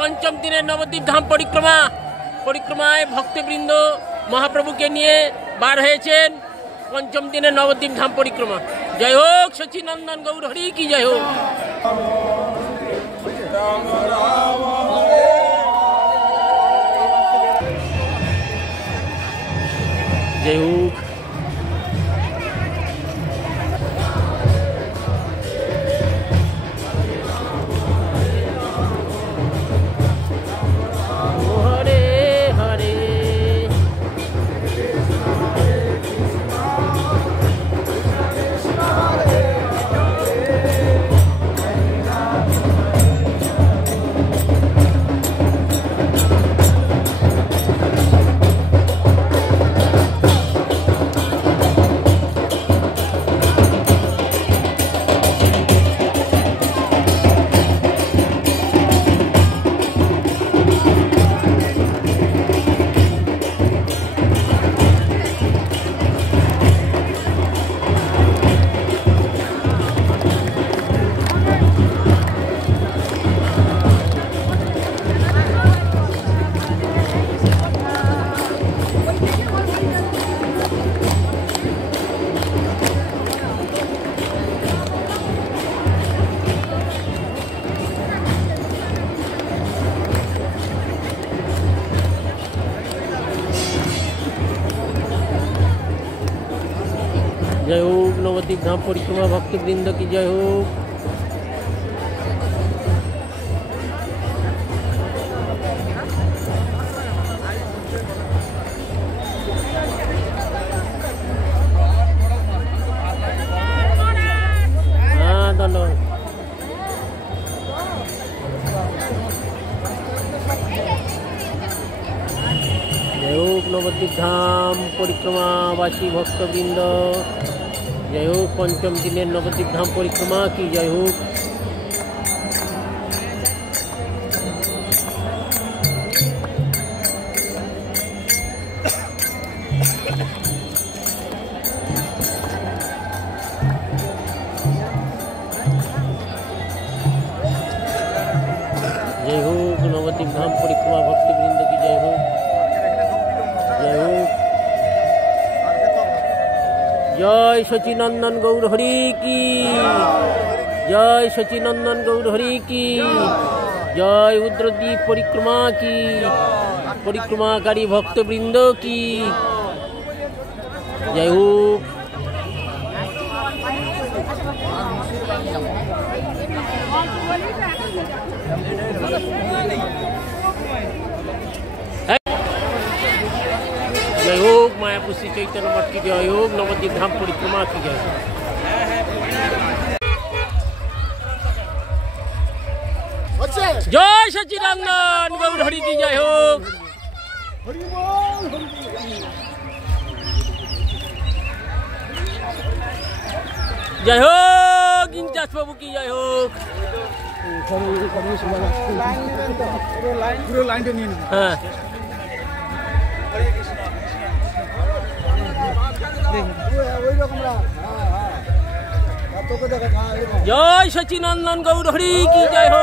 पंचम दिने नवद्वीप धाम परिक्रमाয় भक्तबृंद महाप्रभु के लिए बार হয়েছেন पंचम दिने नवद्वीप धाम परिक्रमा। जय हो सच्चिदानंद गौर हरि की जय हो। जय हो। जय हो नवद्वीप धाम परिक्रमा भक्तवृंद की जय हो। हाँ धन्यवाद। जय हो नवद्वीप धाम परिक्रमावासी भक्तवृंद जय हो। पंचम दिने नवद्वीप धाम परिक्रमा की जय हो। जय हो नवद्वीप धाम परिक्रमा भक्तवृंद की जय हो। जय हो। जय सच्चिदानंद गौर हरि की जय। सच्चिदानंद गौर हरि की जय। रुद्रद्वीप परिक्रमा की परिक्रमाकारी भक्तवृंद की जय हो। जय हो मायापुर श्री चैतन्य मठ की जय हो। नवद्वीप धाम परिक्रमा की जय हो। जय सच्चिदानंद गौर हरि की जय हो। जय हो गिंजास प्रभु की जय हो। हाँ जय सच्चिदानंद गौर हरि की जय हो।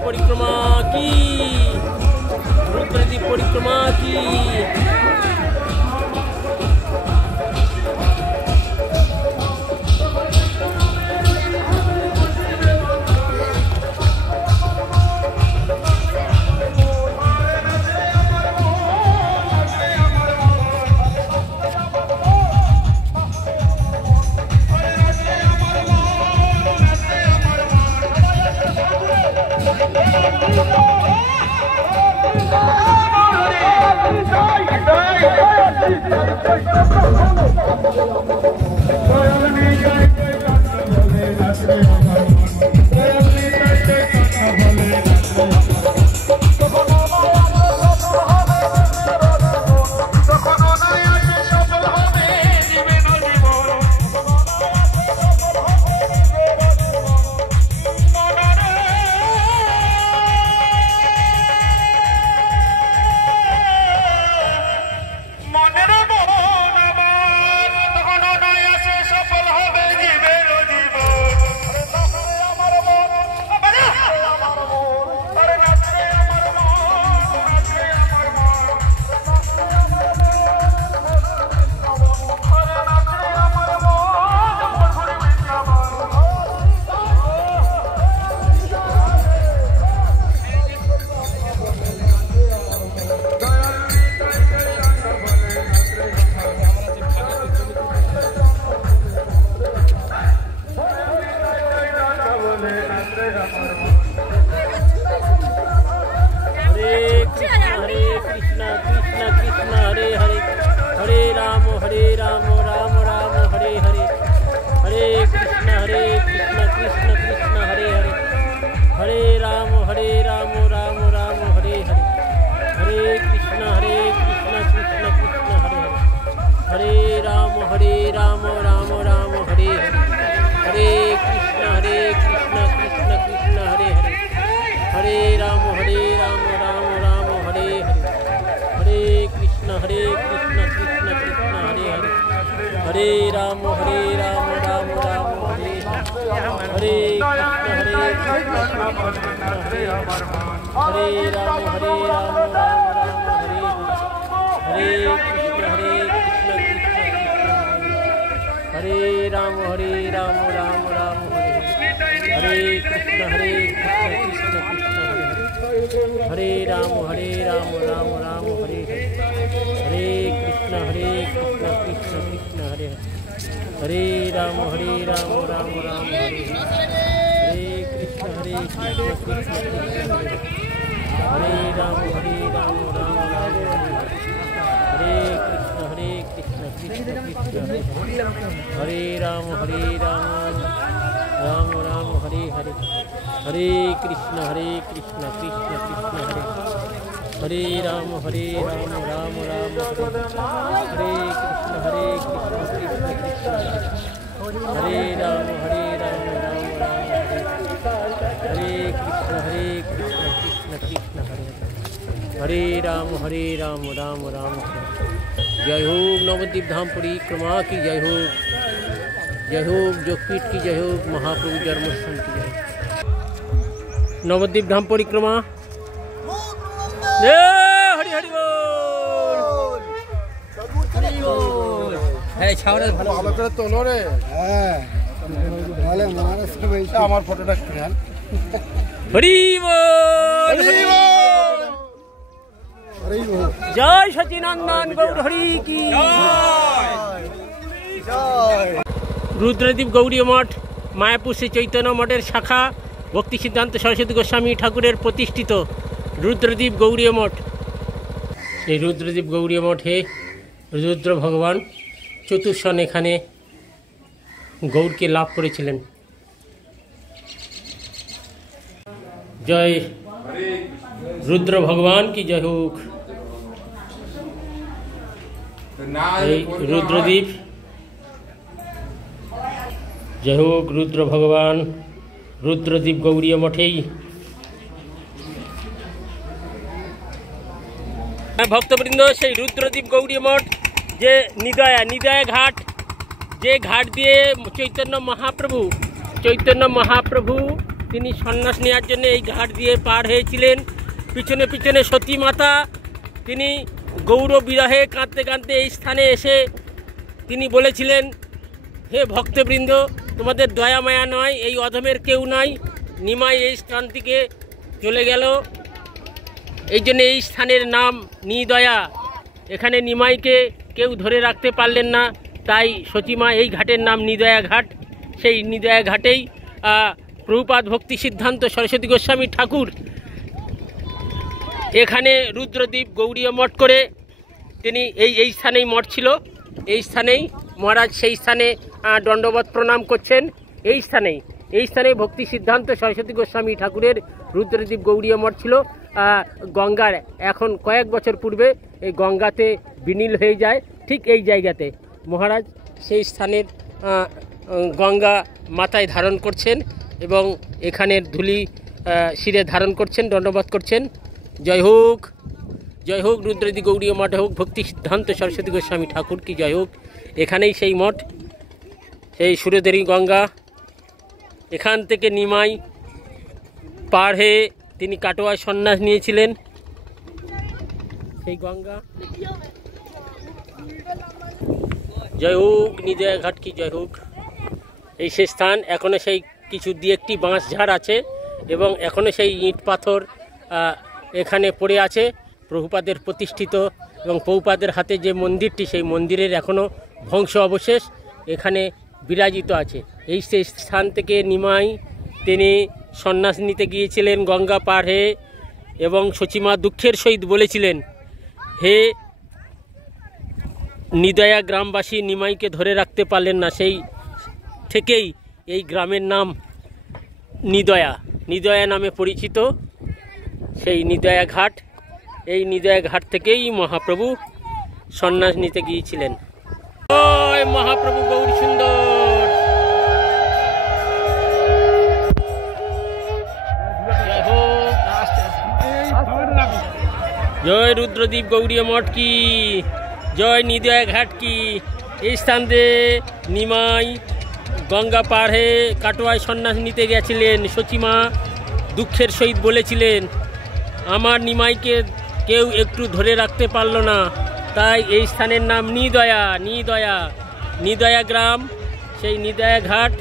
परिक्रमा की की, रुद्रदीप परिक्रमा की। जय हो नवद्वीप धाम परिक्रमा की जय हो, जय हो जोगपीठ की जय हो, महाप्रभु जन्मस्थान की जय। नवद्वीप धाम परिक्रमा जय हरि हरि बोल, हरि बोल। है छावरे ভালো ভালো করে তোলো রে। হ্যাঁ ভালো মারা সবাই আমার ফটোটা খেয়াল। হরি बोल, हरि बोल, हरि बोल। जय सचिनंदन गौर हरि की जय। रुद्रदीप गौरी मठ मायापुर से चैतन्य मठेर शाखा भक्ति सिद्धांत सरस्वती गोस्वामी ठाकुरेर प्रतिष्ठित रुद्रदीप गौरी मठ। ये रुद्रदीप गौरी मठे रुद्र भगवान चतुर्सन एखाने गौर के लाभ करेছিলেন। जय रुद्र भगवान की जय हो। रुद्रदीप जय हो रुद्र भगवान रुद्रदीप गौरी मठे भक्तबृंद से रुद्रदीप गौरी मठ जे निदया घाट जे घाट दिए चैतन्य महाप्रभु তিনি সন্ন্যাস নেওয়ার জন্য এই ঘাট দিয়ে পার হয়েছিলেন। পিছনে পিছনে সতী মাতা, তিনি গৌর বিরহে কাঁদতে কাঁদতে এই স্থানে এসে তিনি বলেছিলেন, হে ভক্তবৃন্দ, তোমাদের দয়া মায়া নয়, এই অধমের কেউ নাই। নিমাই এই স্থান থেকে চলে গেল, এই জন্য এই স্থানের নাম নিদয়া। এখানে নিমাইকে কেউ ধরে রাখতে পারলেন না, তাই সতীমা এই ঘাটের নাম নিদয়া ঘাট। সেই নিদয়া ঘাটেই প্রভুপাদ ভক্তি সিদ্ধান্ত সরস্বতী গোস্বামী ঠাকুর এখানে রুদ্রদ্বীপ গৌড়ীয় মঠ করে তিনি এই স্থানেই মঠ ছিল, এই স্থানেই মহারাজ সেই স্থানে দণ্ডবত প্রণাম করছেন। এই স্থানে ভক্তি সিদ্ধান্ত সরস্বতী গোস্বামী ঠাকুরের রুদ্রদ্বীপ গৌড়ীয় মঠ ছিল। গঙ্গার এখন কয়েক বছর পূর্বে এই গঙ্গাতে বিলীন হয়ে যায়, ঠিক এই জায়গাতে মহারাজ সেই স্থানের গঙ্গা মাথায় ধারণ করছেন এবং এখানের ধুলি শিরে ধারণ করছেন, দণ্ডবত করছেন। জয় হোক, জয় হোক রুদ্রদ্বীপ গৌড়ীয় মঠ হোক, ভক্তি সিদ্ধান্ত সরস্বতী গোস্বামী ঠাকুর কি জয় হোক। এখানেই সেই মঠ, সেই সুরদেরী গঙ্গা। এখান থেকে নিমাই পার হয়ে তিনি কাটোয়ায় সন্ন্যাস নিয়েছিলেন। সেই গঙ্গা জয় হোক, নিদয়া ঘাট কি জয় হোক। এই সে স্থান, এখনও সেই কিছু দিয়ে একটি বাঁশ ঝাড় আছে এবং এখনও সেই ইট পাথর এখানে পড়ে আছে। প্রভুপাদের প্রতিষ্ঠিত এবং প্রভুপাদের হাতে যে মন্দিরটি, সেই মন্দিরের এখনও ধ্বংস অবশেষ এখানে বিরাজিত আছে। এই সেই স্থান থেকে নিমাই তিনি সন্ন্যাস নিতে গিয়েছিলেন গঙ্গা পার হয়ে, এবং সচিমা দুঃখের সহিত বলেছিলেন, হে নিদয়া গ্রামবাসী নিমাইকে ধরে রাখতে পারলেন না। সেই থেকেই এই গ্রামের নাম নিদয়া, নিদয়া নামে পরিচিত সেই নিদয়া ঘাট। এই নিদয়া ঘাট থেকেই মহাপ্রভু সন্ন্যাস নিতে গিয়েছিলেন। জয় মহাপ্রভু গৌর সুন্দর, জয় হোক, জয় রুদ্রদ্বীপ গৌড়ীয় মঠ কি জয়, নিদয়া ঘাট কি। এই স্থান দিয়ে নিমাই গঙ্গা পার হয়ে কাটোয়ায় সন্ন্যাস নিতে গেছিলেন। সচিমা দুঃখের সহিত বলেছিলেন, আমার নিমাইকে কেউ একটু ধরে রাখতে পারল না, তাই এই স্থানের নাম নিদয়া। নিদয়া, নিদয়া গ্রাম, সেই নিদয়া ঘাট।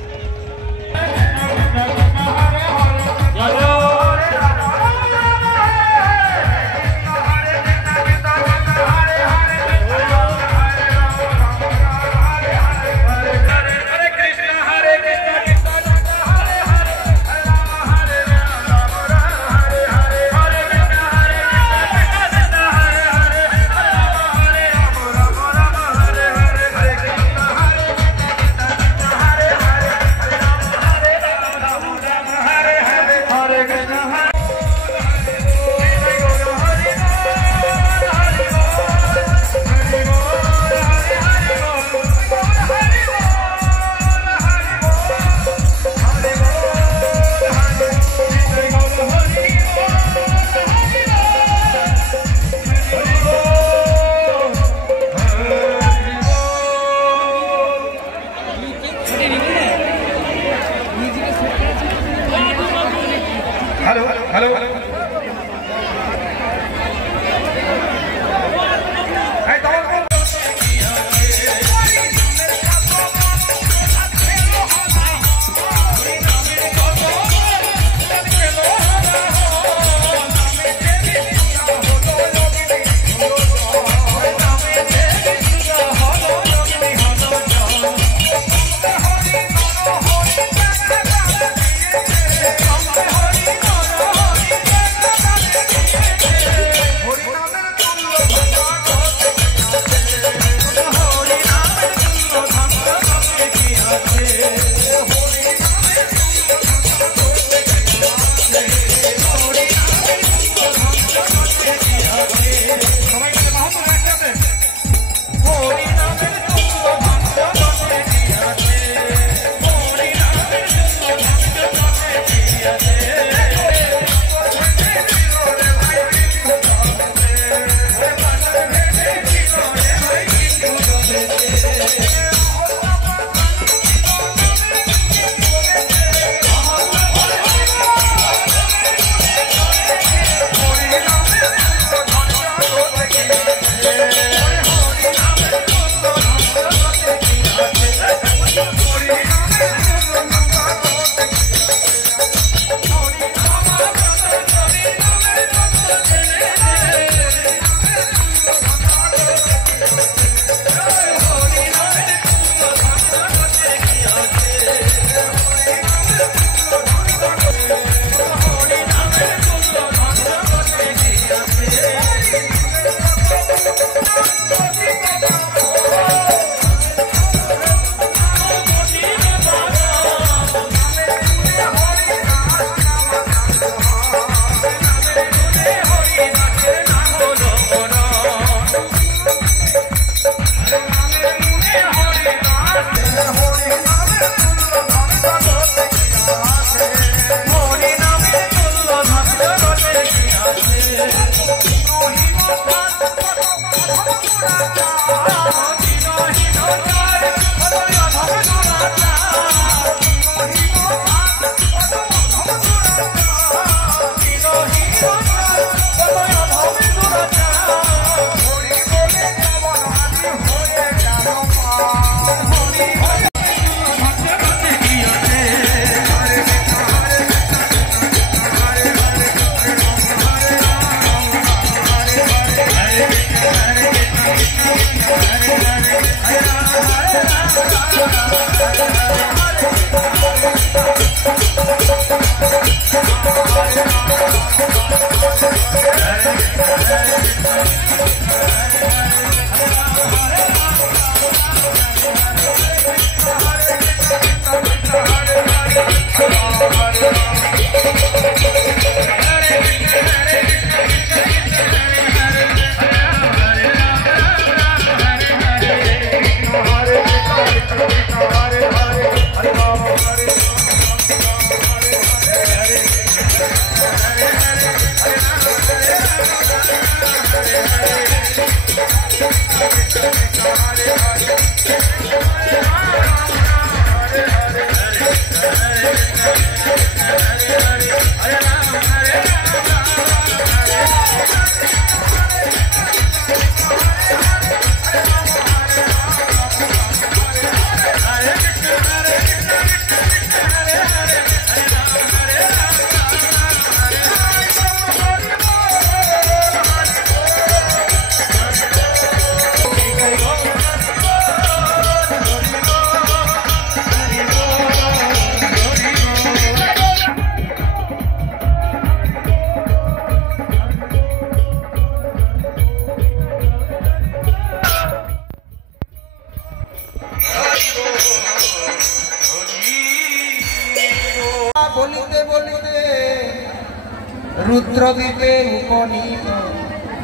রুদ্রদ্বীপে উপনীত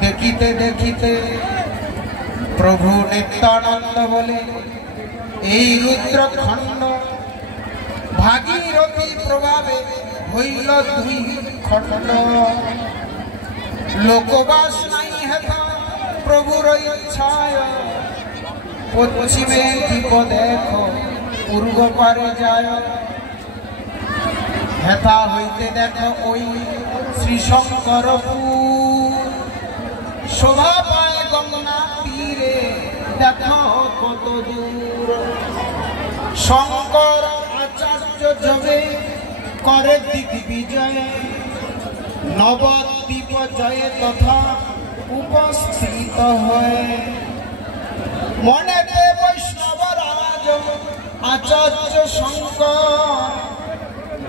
দেখিতে দেখিতে প্রভু নিত্যানন্দ বলে এই রুদ্রখণ্ড ভাগীরথী প্রভাবে হইল দুই খণ্ড। লোকবাস নাই হেথা প্রভুর ইচ্ছায় পশ্চিমে দীপ দেখো পূর্ব পারে যায়। হেথা হইতে দেখো ওই শ্রী শঙ্করপুর শোভা পায় গঙ্গা তীরে দেখো কত দূর। শঙ্কর আচার্য যবে করে দিগ্বিজয় নবদ্বীপ জয়ে তথা উপস্থিত হয়। মনেতে বৈষ্ণবরাজ আচার্য শঙ্কর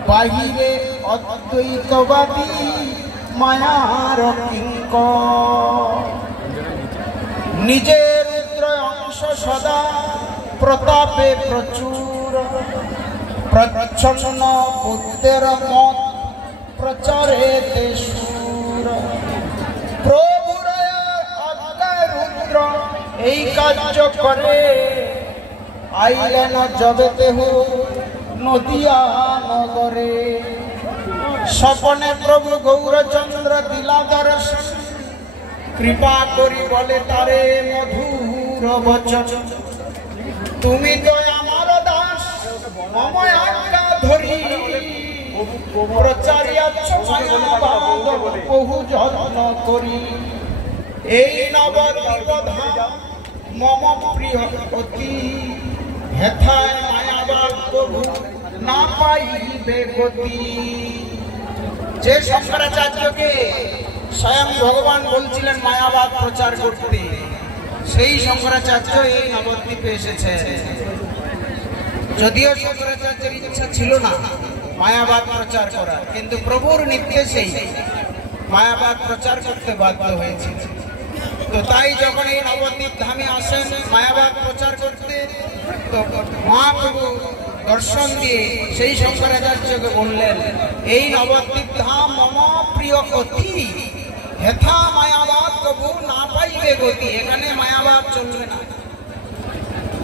বাহিরে অদ্বৈতবাদী মায়ার কিঙ্কর। নিজের রুদ্র অংশ সদা প্রতাপে প্রচুর প্রচ্ছন্ন বুদ্ধের মত প্রচারে সুর। প্রভুর অজ্ঞায় রুদ্র এই কার্য করে আইলেন জবেতে হো নদিয়া নগরে। স্বপনে প্রভু গৌরচন্দ্র দিলা দর্শন কৃপা করি বলে তারে মধুর বচন। তুমি তো আমার দাস মম আজ্ঞা ধরি প্রচারিয়াচ্ছ মায়াবাদ বহু যত্ন করি। এই নবদ্বীপ ধাম মম প্রিয় অতি হেথায় মায়াবাদ প্রভু না পাইবে গতি। যে শঙ্করাচার্যকে স্বয়ং ভগবান বলছিলেন মায়াবাদ প্রচার করতে, সেই শঙ্করাচার্য এই নবদ্বীপে এসেছে। যদিও শঙ্করাচার্যের ইচ্ছা ছিল না মায়াবাদ প্রচার করার, কিন্তু প্রভুর নির্দেশেই মায়াবাদ প্রচার করতে বাধ্য হয়েছে। তো তাই যখন এই নবদ্বীপ ধামে আসেন মায়াবাদ প্রচার করতে, তো মহাপ্রভু দর্শন দিয়ে সেই শঙ্করাচার্যকে বললেন এই নবদ্বীপ ধাম মম প্রিয় অতি হেথা মায়াবাদ প্রভু না পাইবে গতি। এখানে মায়াবাদ চলবে না।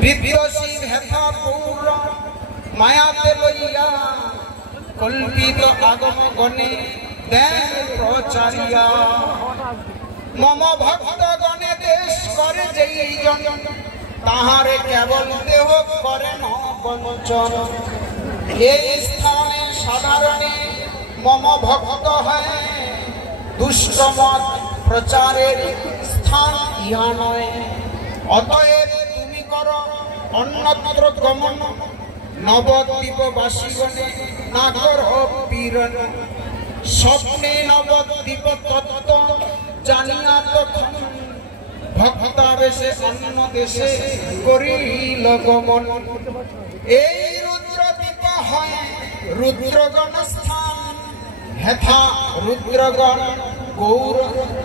বিদ্যশীল হেথা পৌর মায়াতে লইয়া কল্পিত আগম গণে দেন প্রচারিয়া। মম ভক্ত গণে দেশ করে যেই জন তাহারে কেবল দেহ করে ন বঞ্চন। এই স্থানে সাধারণে মম ভক্ত হয় দুষ্টমত প্রচারের স্থান ইহা নয়। অতএব তুমি করো অন্যত্র গমন নবদ্বীপবাসীগণে না করো পীড়ন। স্বপ্নে নবদ্বীপ তত্ত্ব জানিয়া তখন ভক্তাবেশে অন্য দেশে করিল গমন। এই রুদ্রদ্বীপ হয় রুদ্রগণ স্থান হেথা রুদ্রগণ গৌর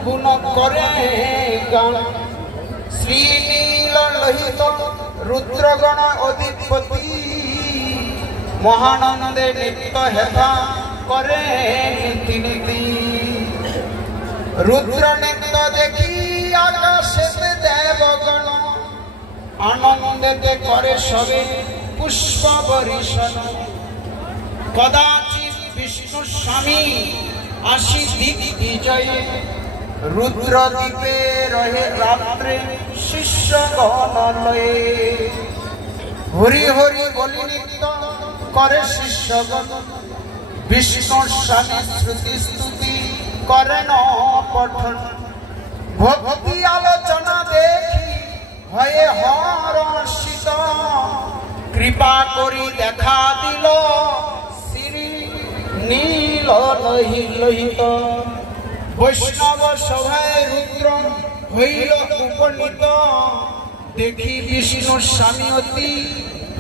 গুণ করে গান। শ্রীনীল লোহিত রুদ্রগণ অধিপতি মহানন্দে নিত্য হেথা করে নীতি নীতি। রুদ্র নিত্য দেখি আকাশেতে দেবগণ আনন্দেতে করে সবে পুষ্প বরিশন। কদাচিৎ বিষ্ণু স্বামী আসি দিগ্বিজয়ে রুদ্রদ্বীপে রহে রাত্রে শিষ্যগণ লয়ে। হরি হরি বলি নিত্য করে শিষ্যগণ বিষ্ণুর স্বামী শ্রুতি স্তুতি করেন পঠন। ভক্তি আলোচনা দেখি হয়ে হর্ষিত কৃপা করি দেখা দিল শ্রী নীল লোহিত। বৈষ্ণব সভায় রুদ্র হইল উপনীত দেখি বিষ্ণুর স্বামী অতি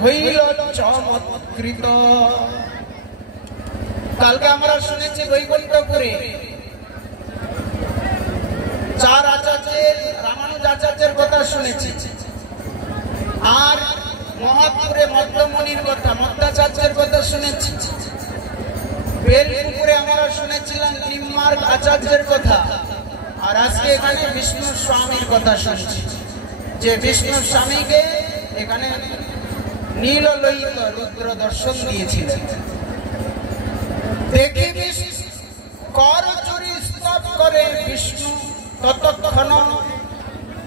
হইল চমৎকৃত। কালকে আমরা শুনেছি বৈকুণ্ঠপুরে চার আচার্যের রামানুজ আচার্যের কথা শুনেছি, আর মহাপুরে মধ্যমণির কথা মধ্যাচার্যের কথা শুনেছি। বেলপুকুরে জয়দেবপুরে আমরা শুনেছিলাম নিম্মার্ক আচার্যের কথা, আর আজকে এখানে বিষ্ণু স্বামীর কথা শুনছি, যে বিষ্ণু স্বামীকে এখানে নীললোহিত রুদ্র দর্শন দিয়েছিলেন। দেখি কর চুরি স্তব করে বিষ্ণু, ততক্ষণ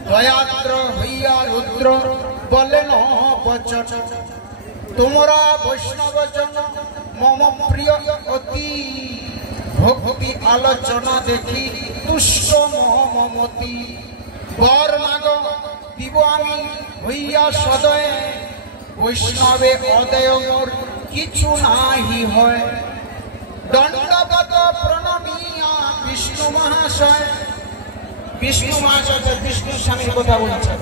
দয়াদ্র হইয়া রুদ্র বলেন বচন, তোমরা বৈষ্ণবজন মম প্রিয় অতি, ভক্তি আলোচনা দেখি তুষ্ট মমমতি, বর মাগ দিব আমি হইয়া সদয়ে, বৈষ্ণবে অদয় মোর কিছু নাহি হয়, দণ্ডবত প্রণমিয়া বিষ্ণু মহাশয়। বিষ্ণু মহাশয় বিষ্ণু স্বামীর কথা বলছে।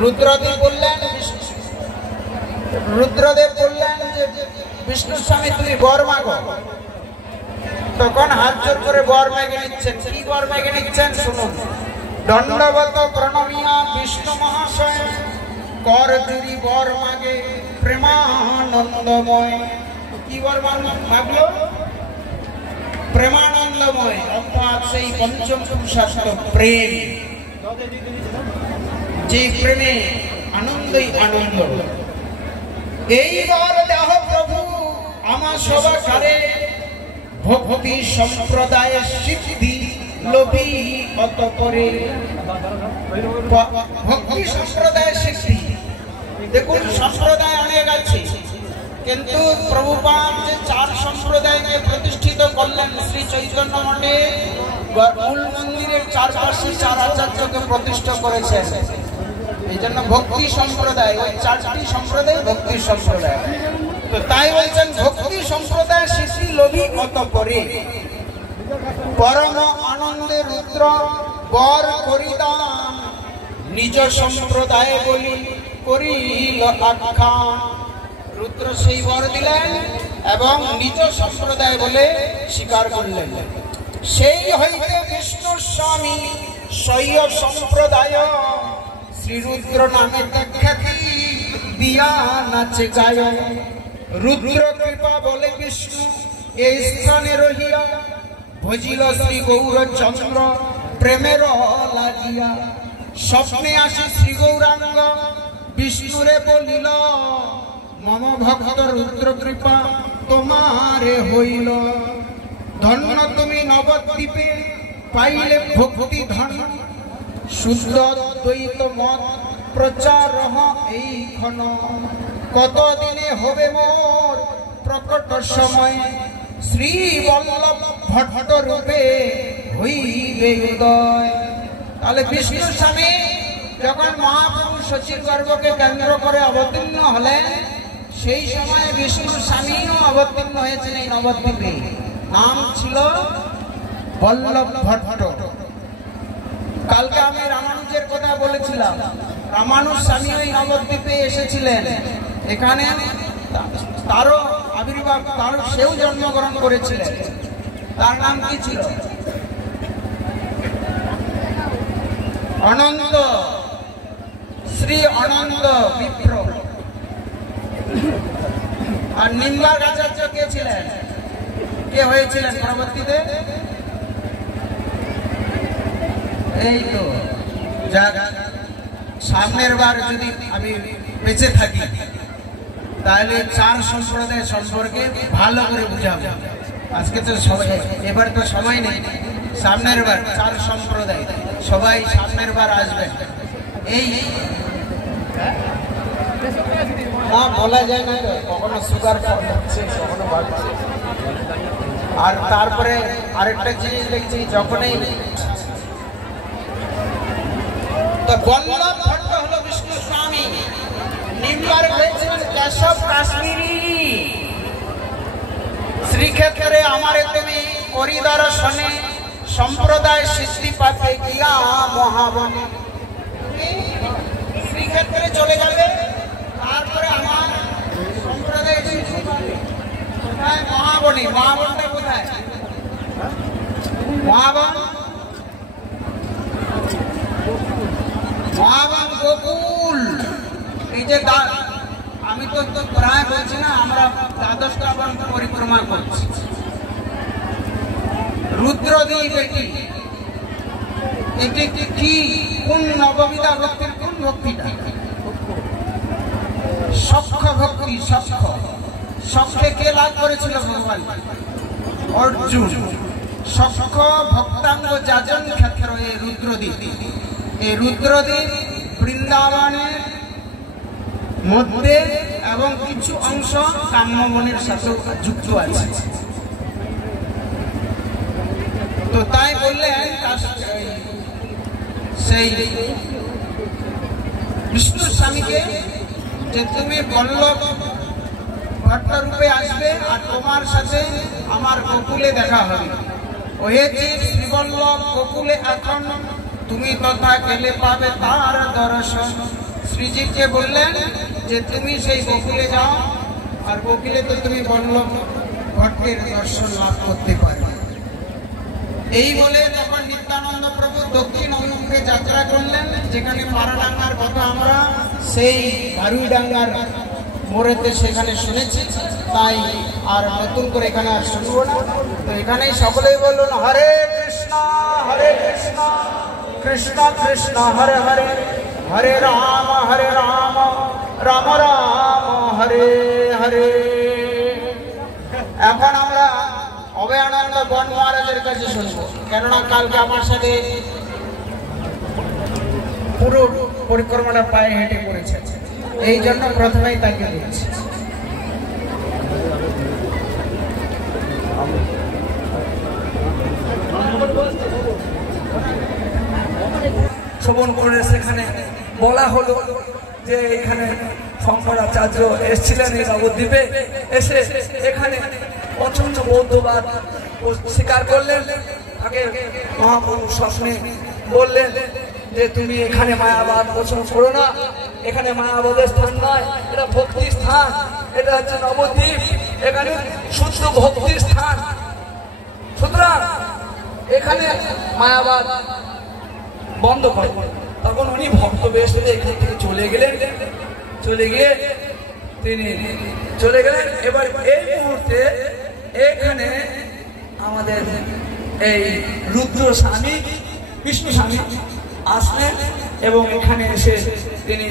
রুদ্রদেব বললেন যে বিষ্ণু স্বামী তুমি বর মাগো। তখন হাত জোর করে বর মেগে নিচ্ছেন। কি বর মেগে নিচ্ছেন শুনুন। দণ্ডবত প্রণমিয়া বিষ্ণু মহাশয়, কর চুরি বর মাগে প্রেমানন্দময়। কি বর মাগলো? প্রেমানন্দময়, অর্থাৎ সেই পঞ্চম পুরুষার্থ প্রেম, যে প্রেমে আনন্দই আনন্দ। এইবার দেহ প্রভু আমার সবাকারে, ভক্তি সম্প্রদায় সিদ্ধি লোভী কত করে। ভক্তি সম্প্রদায় সিদ্ধি, দেখুন সম্প্রদায় অনেক আছে, কিন্তু প্রভুপাদ যে 4 সম্প্রদায়কে প্রতিষ্ঠিত করলেন শ্রী চৈতন্য মঠে, মূল মন্দিরের চারপাশে 4 আচার্যকে প্রতিষ্ঠা করেছেন। এই জন্য ভক্তি সম্প্রদায়, ওই 4টি সম্প্রদায় ভক্তি সম্প্রদায়। তো তাই বলছেন ভক্তি সম্প্রদায় সিদ্ধি লোভী কত করে, পরম আনন্দে রুদ্র বর করিদান, নিজ সম্প্রদায় বলি করিল আখ্যান। রুদ্র সেই বর দিলেন এবং নিজ সম্প্রদায় বলে স্বীকার করলেন। সেই হইতে বিষ্ণু স্বামী শৈব সম্প্রদায়, শ্রীরুদ্র নামে খ্যাতি দিয়া নাচে গায়। রুদ্র কৃপা বলে বিষ্ণু এই স্থানে রহিয়া, ভজিল শ্রী গৌরচন্দ্র প্রেমের লাগিয়া। স্বপ্নে আসে শ্রী গৌরাঙ্গ বিষ্ণুরে বলিল, মম ভক্ত রুদ্র কৃপা তোমারে হইল। ধন্য তুমি নবদ্বীপে পাইলে ভক্তি ধন, শুদ্ধ দ্বৈত মত প্রচার এইক্ষণ। কতদিনে হবে মোর প্রকট সময়, শ্রী বল্লভ ভট্ট রূপে হইবে উদয়। তাহলে বিষ্ণু স্বামী যখন মহাপ্রভু শচীর গর্ভকে কেন্দ্র করে অবতীর্ণ হলেন, সেই সময় বিষ্ণু স্বামীও অবতীর্ণ হয়েছেন এই নবদ্বীপে। নাম ছিল বল্লভ ভট্ট। কালকে আমি রামানুজের কথা বলেছিলাম, রামানুজ স্বামী ওই নবদ্বীপে এসেছিলেন। এখানে তারও আবির্ভাব, তার সেও জন্মগ্রহণ করেছিলেন। তার নাম কি ছিল? অনন্ত, শ্রী অনন্ত বিপ্র। আর নিম্বার্ক আচার্য কে ছিলেন? কে হয়েছিলেন পরবর্তীতে? এই তো যাক, সামনের বার যদি আমি বেঁচে থাকি তাহলে 4 সম্প্রদায় সম্পর্কে ভালো করে বুঝাবো। আজকে তো সবাই, এবার তো সময় নেই। সামনের বার 4 সম্প্রদায় সবাই সামনের বার আসবেন। এই বলা যায় না, কখনো সুগার হচ্ছে, কখনো বাড়ছে। আর তারপরে আরেকটা জিনিস দেখছি, যখনই বল্লভ ভট্ট হলো বিষ্ণু স্বামী, নিম্বার্ক হয়েছিলেন কেশব কাশ্মীরি। শ্রীক্ষেত্রে আমারে তুমি করি দর্শনে, সম্প্রদায় সিদ্ধি পাতে গিয়া মহাবনে। শ্রীক্ষেত্রে চলে যাবে, তারপরে আমার সম্প্রদায় কোথায়? মহাবনী। মহাবনটা কোথায়? মহাবন, মহাবন গোকুল। এই যে আমি তো প্রায় বলছি না, আমরা 12টা বন পরিক্রমা করছি। রুদ্রদ্বীপ এটি কি কোন নববিধা ভক্তির কোন ভক্তিটা? সখ্য ভক্তি। সখ্যে কে লাভ করেছিল ভগবান? অর্জুন। সখ্য ভক্তাঙ্গ যাজন ক্ষেত্র এই রুদ্রদ্বীপ। এই রুদ্রদ্বীপ বৃন্দাবনের মধ্যে এবং কিছু অংশ কাম্যবনের সাথে যুক্ত আছে। তো তাই বললেন সেই বিষ্ণু স্বামীকে যে তুমি বল্লভ ভট্ট রূপে আসবে আর তোমার সাথে আমার গোকুলে দেখা হবে। ওহে যে শ্রীবল্লভ গোকুলে এখন তুমি তথা গেলে পাবে তার দর্শন। শ্রীজীকে বললেন যে তুমি সেই গোকুলে যাও আর গোকুলে তো তুমি বল্লভ ভট্টের দর্শন লাভ করতে পারবে। এই বলে তখন নিত্যানন্দ প্রভু দক্ষিণ অভিমুখে যাত্রা করলেন, যেখানে পারাডাঙ্গার কথা আমরা সেই ভারুইডাঙ্গার মোড়েতে সেখানে শুনেছি, তাই আর নতুন করে এখানে আর শুনবো না। তো এখানেই সকলেই বলুন হরে কৃষ্ণ কৃষ্ণ কৃষ্ণ হরে হরে, হরে রাম রাম রাম হরে হরে। এখন আমরা অভয়ানন্দ বন মহারাজের কাছে শুনবো, কেননা কালকে আমার সাথে পুরো পরিক্রমাটা পায়ে হেঁটে করেছে, এই জন্য প্রথমেই তাকে দিয়েছি। শ্রবণ করে সেখানে বলা হলো যে এখানে শঙ্করাচার্য এসেছিলেন এই নবদ্বীপে, এসে এখানে প্রচন্ড বৌদ্ধবাদ স্বীকার করলেন। তাকে মহাপুরুষ স্বপ্নে বললেন যে তুমি এখানে মায়াবাদ পোষণ করো না, এখানে মায়াবাদের স্থান নয়, এটা ভক্তির স্থান, এটা হচ্ছে নবদ্বীপ, এখানে শুদ্ধ ভক্তির স্থান। সুতরাং এখানে মায়াবাদ বন্ধ করে। তখন উনি ভক্ত বেশ এখান থেকে চলে গেলেন, চলে গিয়ে তিনি চলে গেলেন। এবার এই মুহূর্তে এখানে আমাদের এই রুদ্র স্বামী বিষ্ণু স্বামী আসলেন এবং এখানে এসে তিনি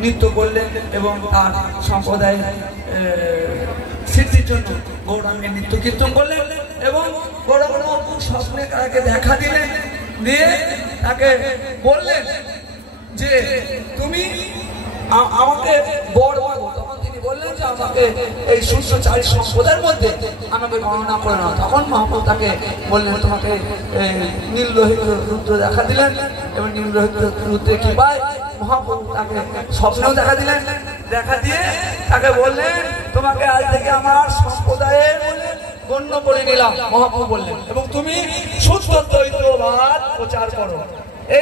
নৃত্য করলেন এবং তার সম্প্রদায় সিদ্ধির জন্য গৌরাঙ্গের নৃত্য কীর্তন করলেন এবং গৌরাঙ্গ স্বপ্নে তাকে দেখা দিলেন, দিয়ে তাকে বললেন যে তুমি আমাকে বর পাবো। তখন তিনি বললেন যে আমাকে এই সূর্যচারী সম্প্রদায়ের মধ্যে আমাকে গণনা করে নাও। তখন মহাপ্রভু তাকে বললেন তোমাকে নীল লোহিত রুদ্র দেখা দিলেন এবং নীল লোহিত রুদ্রে কি পায় মহাপ্রভু তাকে স্বপ্নেও দেখা দিলেন, দেখা দিয়ে তাকে বললেন তোমাকে আজ থেকে আমার সম্প্রদায়ের বলে গণ্য করে নিলাম। মহাপ্রভু বললেন এবং তুমি শুদ্ধ দ্বৈতবাদ প্রচার করো।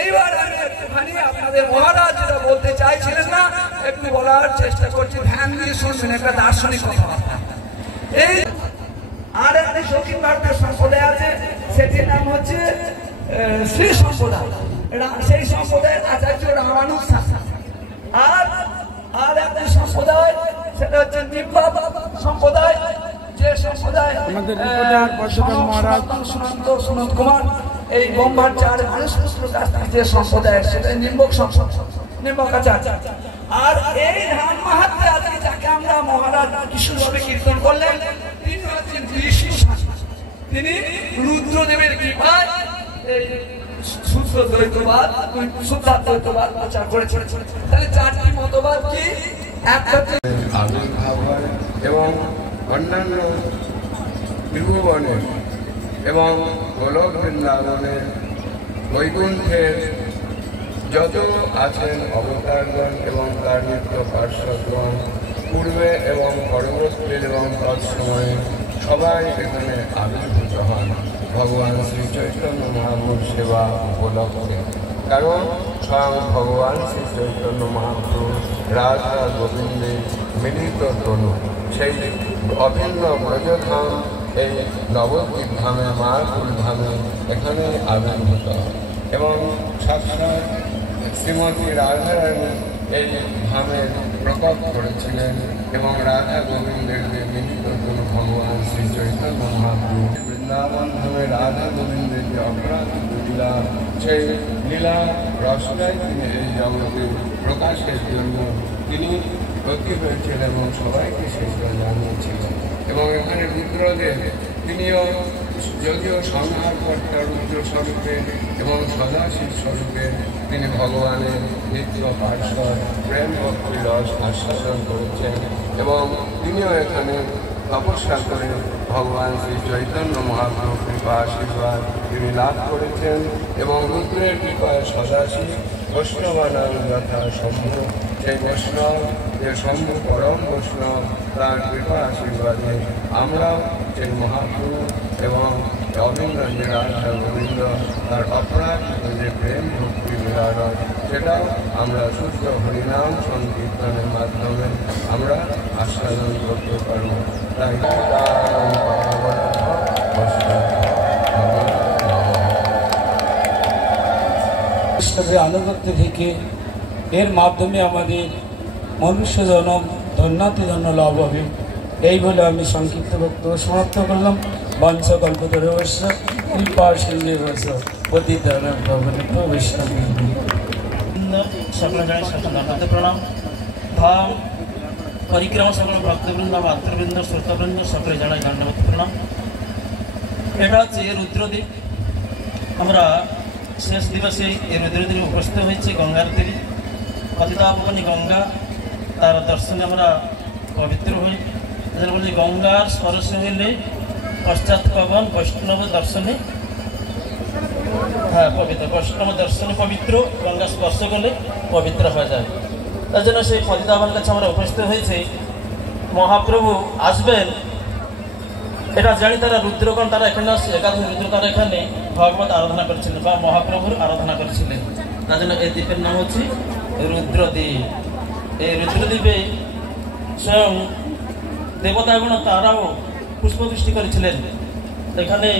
এইবার আমি একটুখানি আপনাদের মহারাজ যেটা বলতে চাইছিলেন না একটু বলার চেষ্টা করছি, ধ্যান দিয়ে শুনবেন, একটা দার্শনিক কথাবার্তা। এই আর একটি দক্ষিণ ভারতের সম্প্রদায় আছে, সেটির নাম হচ্ছে শ্রী সম্প্রদায়। সেই সম্প্রদায়ের আচার্য রামানুজ শাস্ত্রী। আর একটি সম্প্রদায় সেটা হচ্ছে নিব্বাত সম্প্রদায়, যে সম্প্রদায় সুনন্দ কুমার এই ব্রহ্মাচার্য যে সম্প্রদায় সেটা নিম্বকাচার্য। আর এই ধাম মাহাত্মে আজকে যাকে আমরা মহারাজ বিশুভাবে কীর্তন করলেন তিনি হচ্ছেন বিষ্ণু স্বামী। তিনি রুদ্রদেবের কৃপায় এই শুদ্ধ দ্বৈতবাদ শুদ্ধাদ্বৈতবাদ প্রচার করেছেন। তাহলে চারটি মতবাদ কি? একটা আবির্ভাব হয় এবং অন্যান্য ত্রিভুবনের এবং গোলক বৃন্দাবনের বৈকুণ্ঠের যত আছেন অবতারগণ এবং তার নিত্য পার্শ্বদগণ পূর্বে এবং পরবর্তী এবং তৎসময়ে সবাই এখানে আবির্ভূত হন ভগবান শ্রী চৈতন্য মহাপ্রভুর সেবা উপলক্ষে। কারণ স্বয়ং ভগবান শ্রী চৈতন্য মহাপ্রভু রাধা গোবিন্দের মিলিত তনু, সেই অভিন্ন ব্রজধাম এই নবদ্বীপ ধামে মায়াপুর ধামে এখানে আবির্ভূত এবং সাক্ষাৎ শ্রীমতী রাধারানী এই ধামের প্রকট করেছিলেন এবং রাধা গোবিন্দের মিলিত তনু ভগবান শ্রী চৈতন্য মহাপ্রভু বৃন্দাবন রাধা গোবিন্দের যে অপরাধ লীলা, সেই লীলা রসটাই তিনি এই জগতে প্রকাশের জন্য তিনি গতি হয়েছেন এবং সবাইকে সেটা জানিয়েছিলেন। এবং এখানে রুদ্রদেব তিনিও যদিও সংহারকর্তা রুদ্র স্বরূপে এবং সদাশিব স্বরূপে তিনি ভগবানের নিত্য পার্শ্বদ প্রেম ভক্তি রস আস্বাদন করেছেন এবং তিনিও এখানে তপস্যা করে ভগবান শ্রী চৈতন্য মহাপ্রভুর কৃপা আশীর্বাদ তিনি লাভ করেছেন এবং রুদ্রের কৃপায় সদাশিব বৈষ্ণবানাম যথা শম্ভু, সেই বৈষ্ণব যে শম্ভু পরম বৈষ্ণব তার কৃপা আশীর্বাদে আমরা সেই মহাপ্রভু এবং অবিন্দ যে রাধা গোবিন্দ তার অপরাধ যে প্রেম ভক্তি বিরাট সেটাও আমরা শুদ্ধ হরিনাম সংকীর্তনের মাধ্যমে আমরা আস্বাদন করতে পারব। তাই কৃষ্ণের আনুগত্য থেকে এর মাধ্যমে আমাদের মনুষ্য জন্ম ধন্যাতিধন্য লাভ হবে, এই বলে আমি সংক্ষিপ্ত বক্তব্য সমাপ্ত করলাম। বংশকল্পতরুশ্চ কৃপা সিন্ধুভ্যশ্চ পতিতানাং পাবনেভ্যো বৈষ্ণবেভ্যো। সকল জানি সকল ধন্যবাদ প্রণাম। ধাম পরিক্রমা সকল ভক্তবৃন্দ মাতৃবৃন্দ শ্রোতবৃন্দ সকলে জানাই ধন্যবাদ প্রণাম। এটা হচ্ছে রুদ্রদ্বীপ। আমরা শেষ দিবসে এই রুদ্রদ্বীপে উপস্থিত হয়েছি গঙ্গার তীরে। পতিতাপাবনী গঙ্গা, তার দর্শনে আমরা পবিত্র হই। বলি গঙ্গার স্পর্শ হইলে পশ্চাৎ পাবন বৈষ্ণব দর্শনে পবিত্র, বৈষ্ণব দর্শনে পবিত্র, গঙ্গা স্পর্শ করলে পবিত্র হয়ে যায়। তার জন্য সেই পতিতাপাবনের কাছে আমরা উপস্থিত হয়েছি। মহাপ্রভু আসবেন এটা জানি তারা রুদ্রগণ তারা এখানে আসছে, একাদশ রুদ্র তারা এখানে ভগবত আরাধনা করেছিলেন বা মহাপ্রভুর আরাধনা করেছিলেন। তার জন্য এই দ্বীপের নাম হচ্ছে রুদ্রদ্বীপ। এই রুদ্রদ্বীপে স্বয়ং দেবতাগণ তারাও পুষ্পবৃষ্টি করেছিলেন। এখানে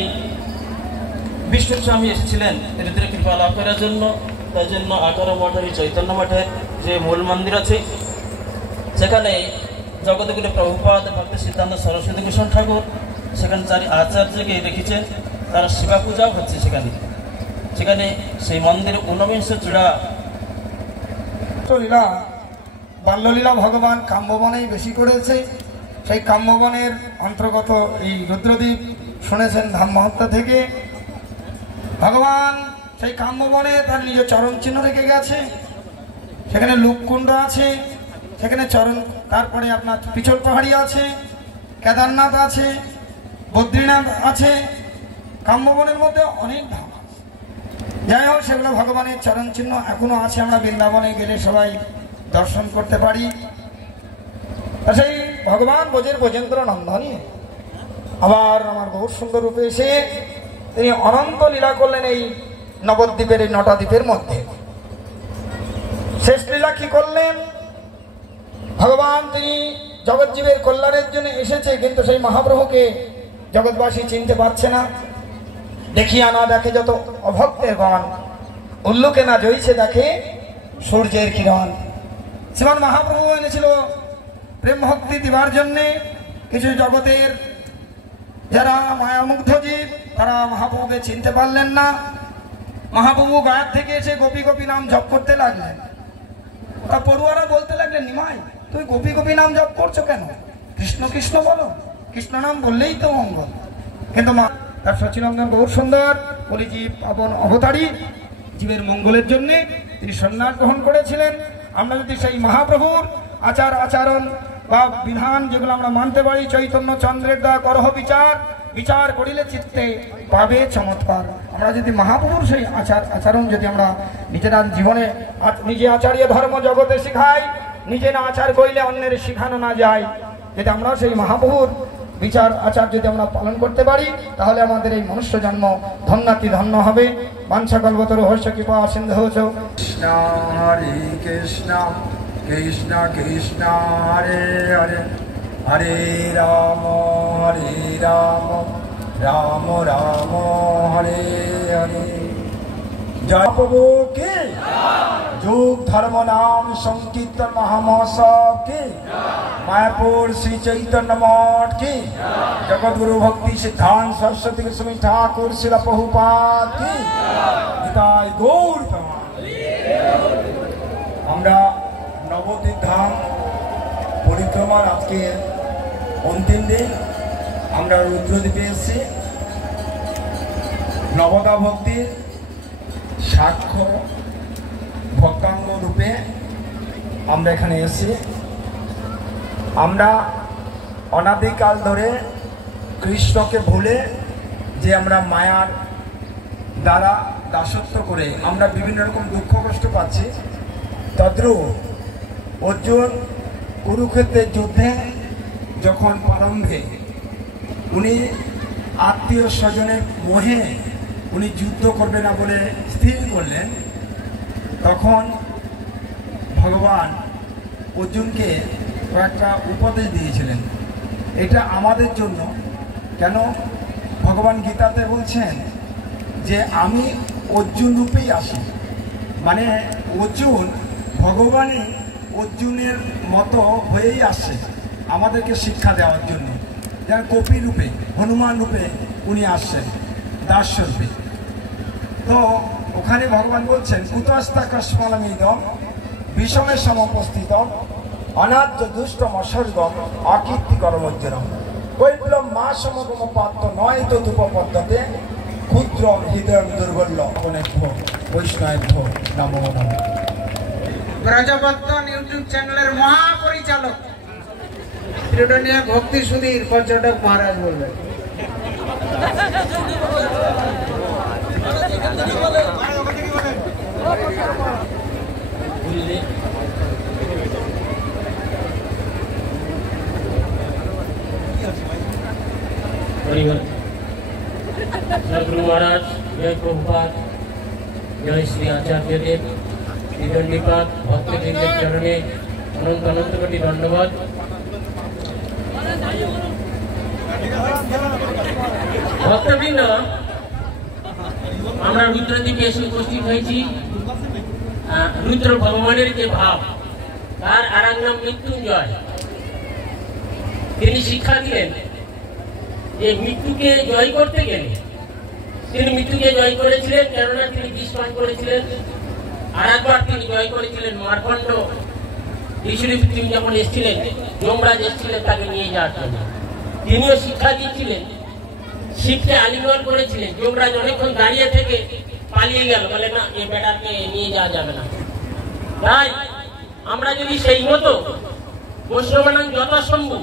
বিষ্ণু স্বামী এসেছিলেন রুদ্রের কৃপা লাভ করার জন্য। তাই জন্য 18 মঠের চৈতন্য মঠের যে মূল মন্দির আছে সেখানে জগৎগুরু প্রভুপাদ ভক্তি সিদ্ধান্ত সরস্বতী ভূষণ ঠাকুর সেখানে 4 আচার্যকে রেখেছেন, তার সেবা পূজাও হচ্ছে সেখানে সেই মন্দিরে 49 চূড়া লীলা বাল্যলীলা ভগবান কাম্যবনেই বেশি করেছে। সেই কাম্যবনের অন্তর্গত এই রুদ্রদ্বীপ শুনেছেন ধাম মহাত্মা থেকে। ভগবান সেই কাম্যবনে তার নিজের চরণ চিহ্ন রেখে গেছে। সেখানে লুপকুণ্ড আছে, সেখানে চরণ, তারপরে আপনার পিছল পাহাড়ি আছে, কেদারনাথ আছে, বদ্রীনাথ আছে। কাম্যবনের মধ্যে অনেক ধাম, যাই হোক সেগুলো ভগবানের চরণ চিহ্ন এখনো আছে। আমরা বৃন্দাবনে গেলে সবাই দর্শন করতে পারি। সেই ভগবান ব্রজের ব্রজেন্দ্র নন্দনী আবার আমার বহু সুন্দর রূপে এসে তিনি অনন্ত লীলা করলেন এই নবদ্বীপের এই 9টা দ্বীপের মধ্যে। শেষ লীলা কি করলেন? ভগবান তিনি জগৎজীবের কল্যাণের জন্য এসেছে, কিন্তু সেই মহাপ্রভুকে জগৎবাসী চিনতে পারছে না। দেখিয়া না দেখে যত অভক্তের গণ, উল্লুকে না জয়ছে দেখে সূর্যের কিরণ। শ্রীমান মহাপ্রভু এনেছিল প্রেম ভক্তি দিবার জন্যে। কিছু জগতের যারা মায়ামুগ্ধ জীব তারা মহাপ্রভুকে চিনতে পারলেন না। মহাপ্রভু গায়ের থেকে এসে গোপী গোপী নাম জপ করতে লাগলেন। তা পড়ুয়ারা বলতে লাগলেন, নিমাই তুই গোপী গোপী নাম জপ করছো কেন? কৃষ্ণ কৃষ্ণ বলো, কৃষ্ণ নাম বললেই তো মঙ্গল। কিন্তু মা তার সচিনন্দন গৌর সুন্দর বলি জীব পাবন অবতারী, জীবের মঙ্গলের জন্য তিনি সন্ন্যাস গ্রহণ করেছিলেন। আমরা যদি সেই মহাপ্রভুর আচার আচরণ বা বিধান যেগুলো আমরা মানতে পারি, চৈতন্য চন্দ্রের দ্বারা করহ বিচার, বিচার করিলে চিত্তে পাবে চমৎকার। আমরা যদি মহাপ্রভুর সেই আচার আচরণ যদি আমরা নিজেরা জীবনে নিজে আচার্য ধর্ম জগতে শিখাই, নিজে না আচার করিলে অন্যের শিখানো না যায়। যদি আমরা সেই মহাপ্রভুর বিচার আচার যদি আমরা পালন করতে পারি, তাহলে আমাদের এই মনুষ্য জন্ম ধন্যাতি ধন্য হবে। বাঞ্ছাকল্পতরুভ্যশ্চ কৃপা সিন্ধুভ্যশ্চ। কৃষ্ণ হরে কৃষ্ণ কৃষ্ণ কৃষ্ণ হরে হরে, হরে রাম রাম রাম হরে হরে। জয় প্রভু কি যুগ ধর্ম নাম সংকীর্তন মহামহোৎসব কি, মায়াপুর শ্রী চৈতন্য মঠ কি, জগৎগুরু ভক্তি सिद्धांत सरस्वती गोस्वामी ठाकुर शिला प्रभुपाद की निताय गौर আমরা নবদ্বীপ ধাম পরিক্রমার আজকে অন্তিম দিন। আমরা রুদ্রদ্বীপে এসেছি নবদা ভক্তির সাক্ষ্য ভক্তাঙ্গ রূপে আমরা এখানে এসেছি। আমরা অনাদিকাল ধরে কৃষ্ণকে ভুলে যে আমরা মায়ার দ্বারা দাসত্ব করে আমরা বিভিন্ন রকম দুঃখ কষ্ট পাচ্ছি, তদ্রূপ অর্জুন কুরুক্ষেত্রের যুদ্ধে যখন প্রারম্ভে উনি আত্মীয় স্বজনের মোহে উনি যুদ্ধ করবে না বলে স্থির করলেন, তখন ভগবান অর্জুনকে কয়েকটা উপদেশ দিয়েছিলেন। এটা আমাদের জন্য, কেন ভগবান গীতাতে বলছেন যে আমি অর্জুন রূপেই আসি, মানে অর্জুন ভগবানই অর্জুনের মতো হয়েই আসছে আমাদেরকে শিক্ষা দেওয়ার জন্য। যেন কপি রূপে হনুমান রূপে উনি আসছেন দাস্য রূপে। তো ওখানে ভগবান বলছেন কুতস্থা কস্মলমিদম বিষমের সমপস্থিত অনাদ্য দুষ্টম অসর্গম অকীর্তিকরমজ্জনম কৈবলম মা সমগম পাত্র নয় তো ধূপপদ্ধতে ক্ষুদ্র হৃদয় দুর্বল্য অনেভ্য বৈষ্ণবেভ্য নমো নমঃ। ব্রজবর্ধন ইউটিউব চ্যানেলের মহাপরিচালক ত্রিডনীয় ভক্তি সুধীর পর্যটক মহারাজ বলবেন। गुरु महाराज जय प्रभुपाद, जय श्री आचार्य देव, दंडीपाद भक्तबृंदेर चरणे अनंत अनंत कोटि धन्यवाद। ভক্তবৃন্দ, আমরা রুদ্রদ্বীপে এসে উপস্থিত হয়েছি। রুদ্র ভগবানের যে ভাব, তার আরেক নাম মৃত্যুঞ্জয়। তিনি শিক্ষা দিলেন যে মৃত্যুকে জয় করতে গেলে, তিনি মৃত্যুকে জয় করেছিলেন কেননা তিনি বিষ পান করেছিলেন। আর একবার তিনি জয় করেছিলেন মার্কণ্ড ঋষি তিনি যখন এসেছিলেন, যমরাজ এসেছিলেন তাকে নিয়ে যাওয়ার জন্য। তিনিও শিক্ষা দিয়েছিলেন, শিবকে আলিঙ্গন করেছিলেন। যমরাজ অনেকক্ষণ দাঁড়িয়ে থেকে পালিয়ে গেল, বলে না এই বেটাকে নিয়ে যাওয়া যাবে না। তাই আমরা যদি সেই মতো বৈষ্ণবানাং যথাসম্ভব,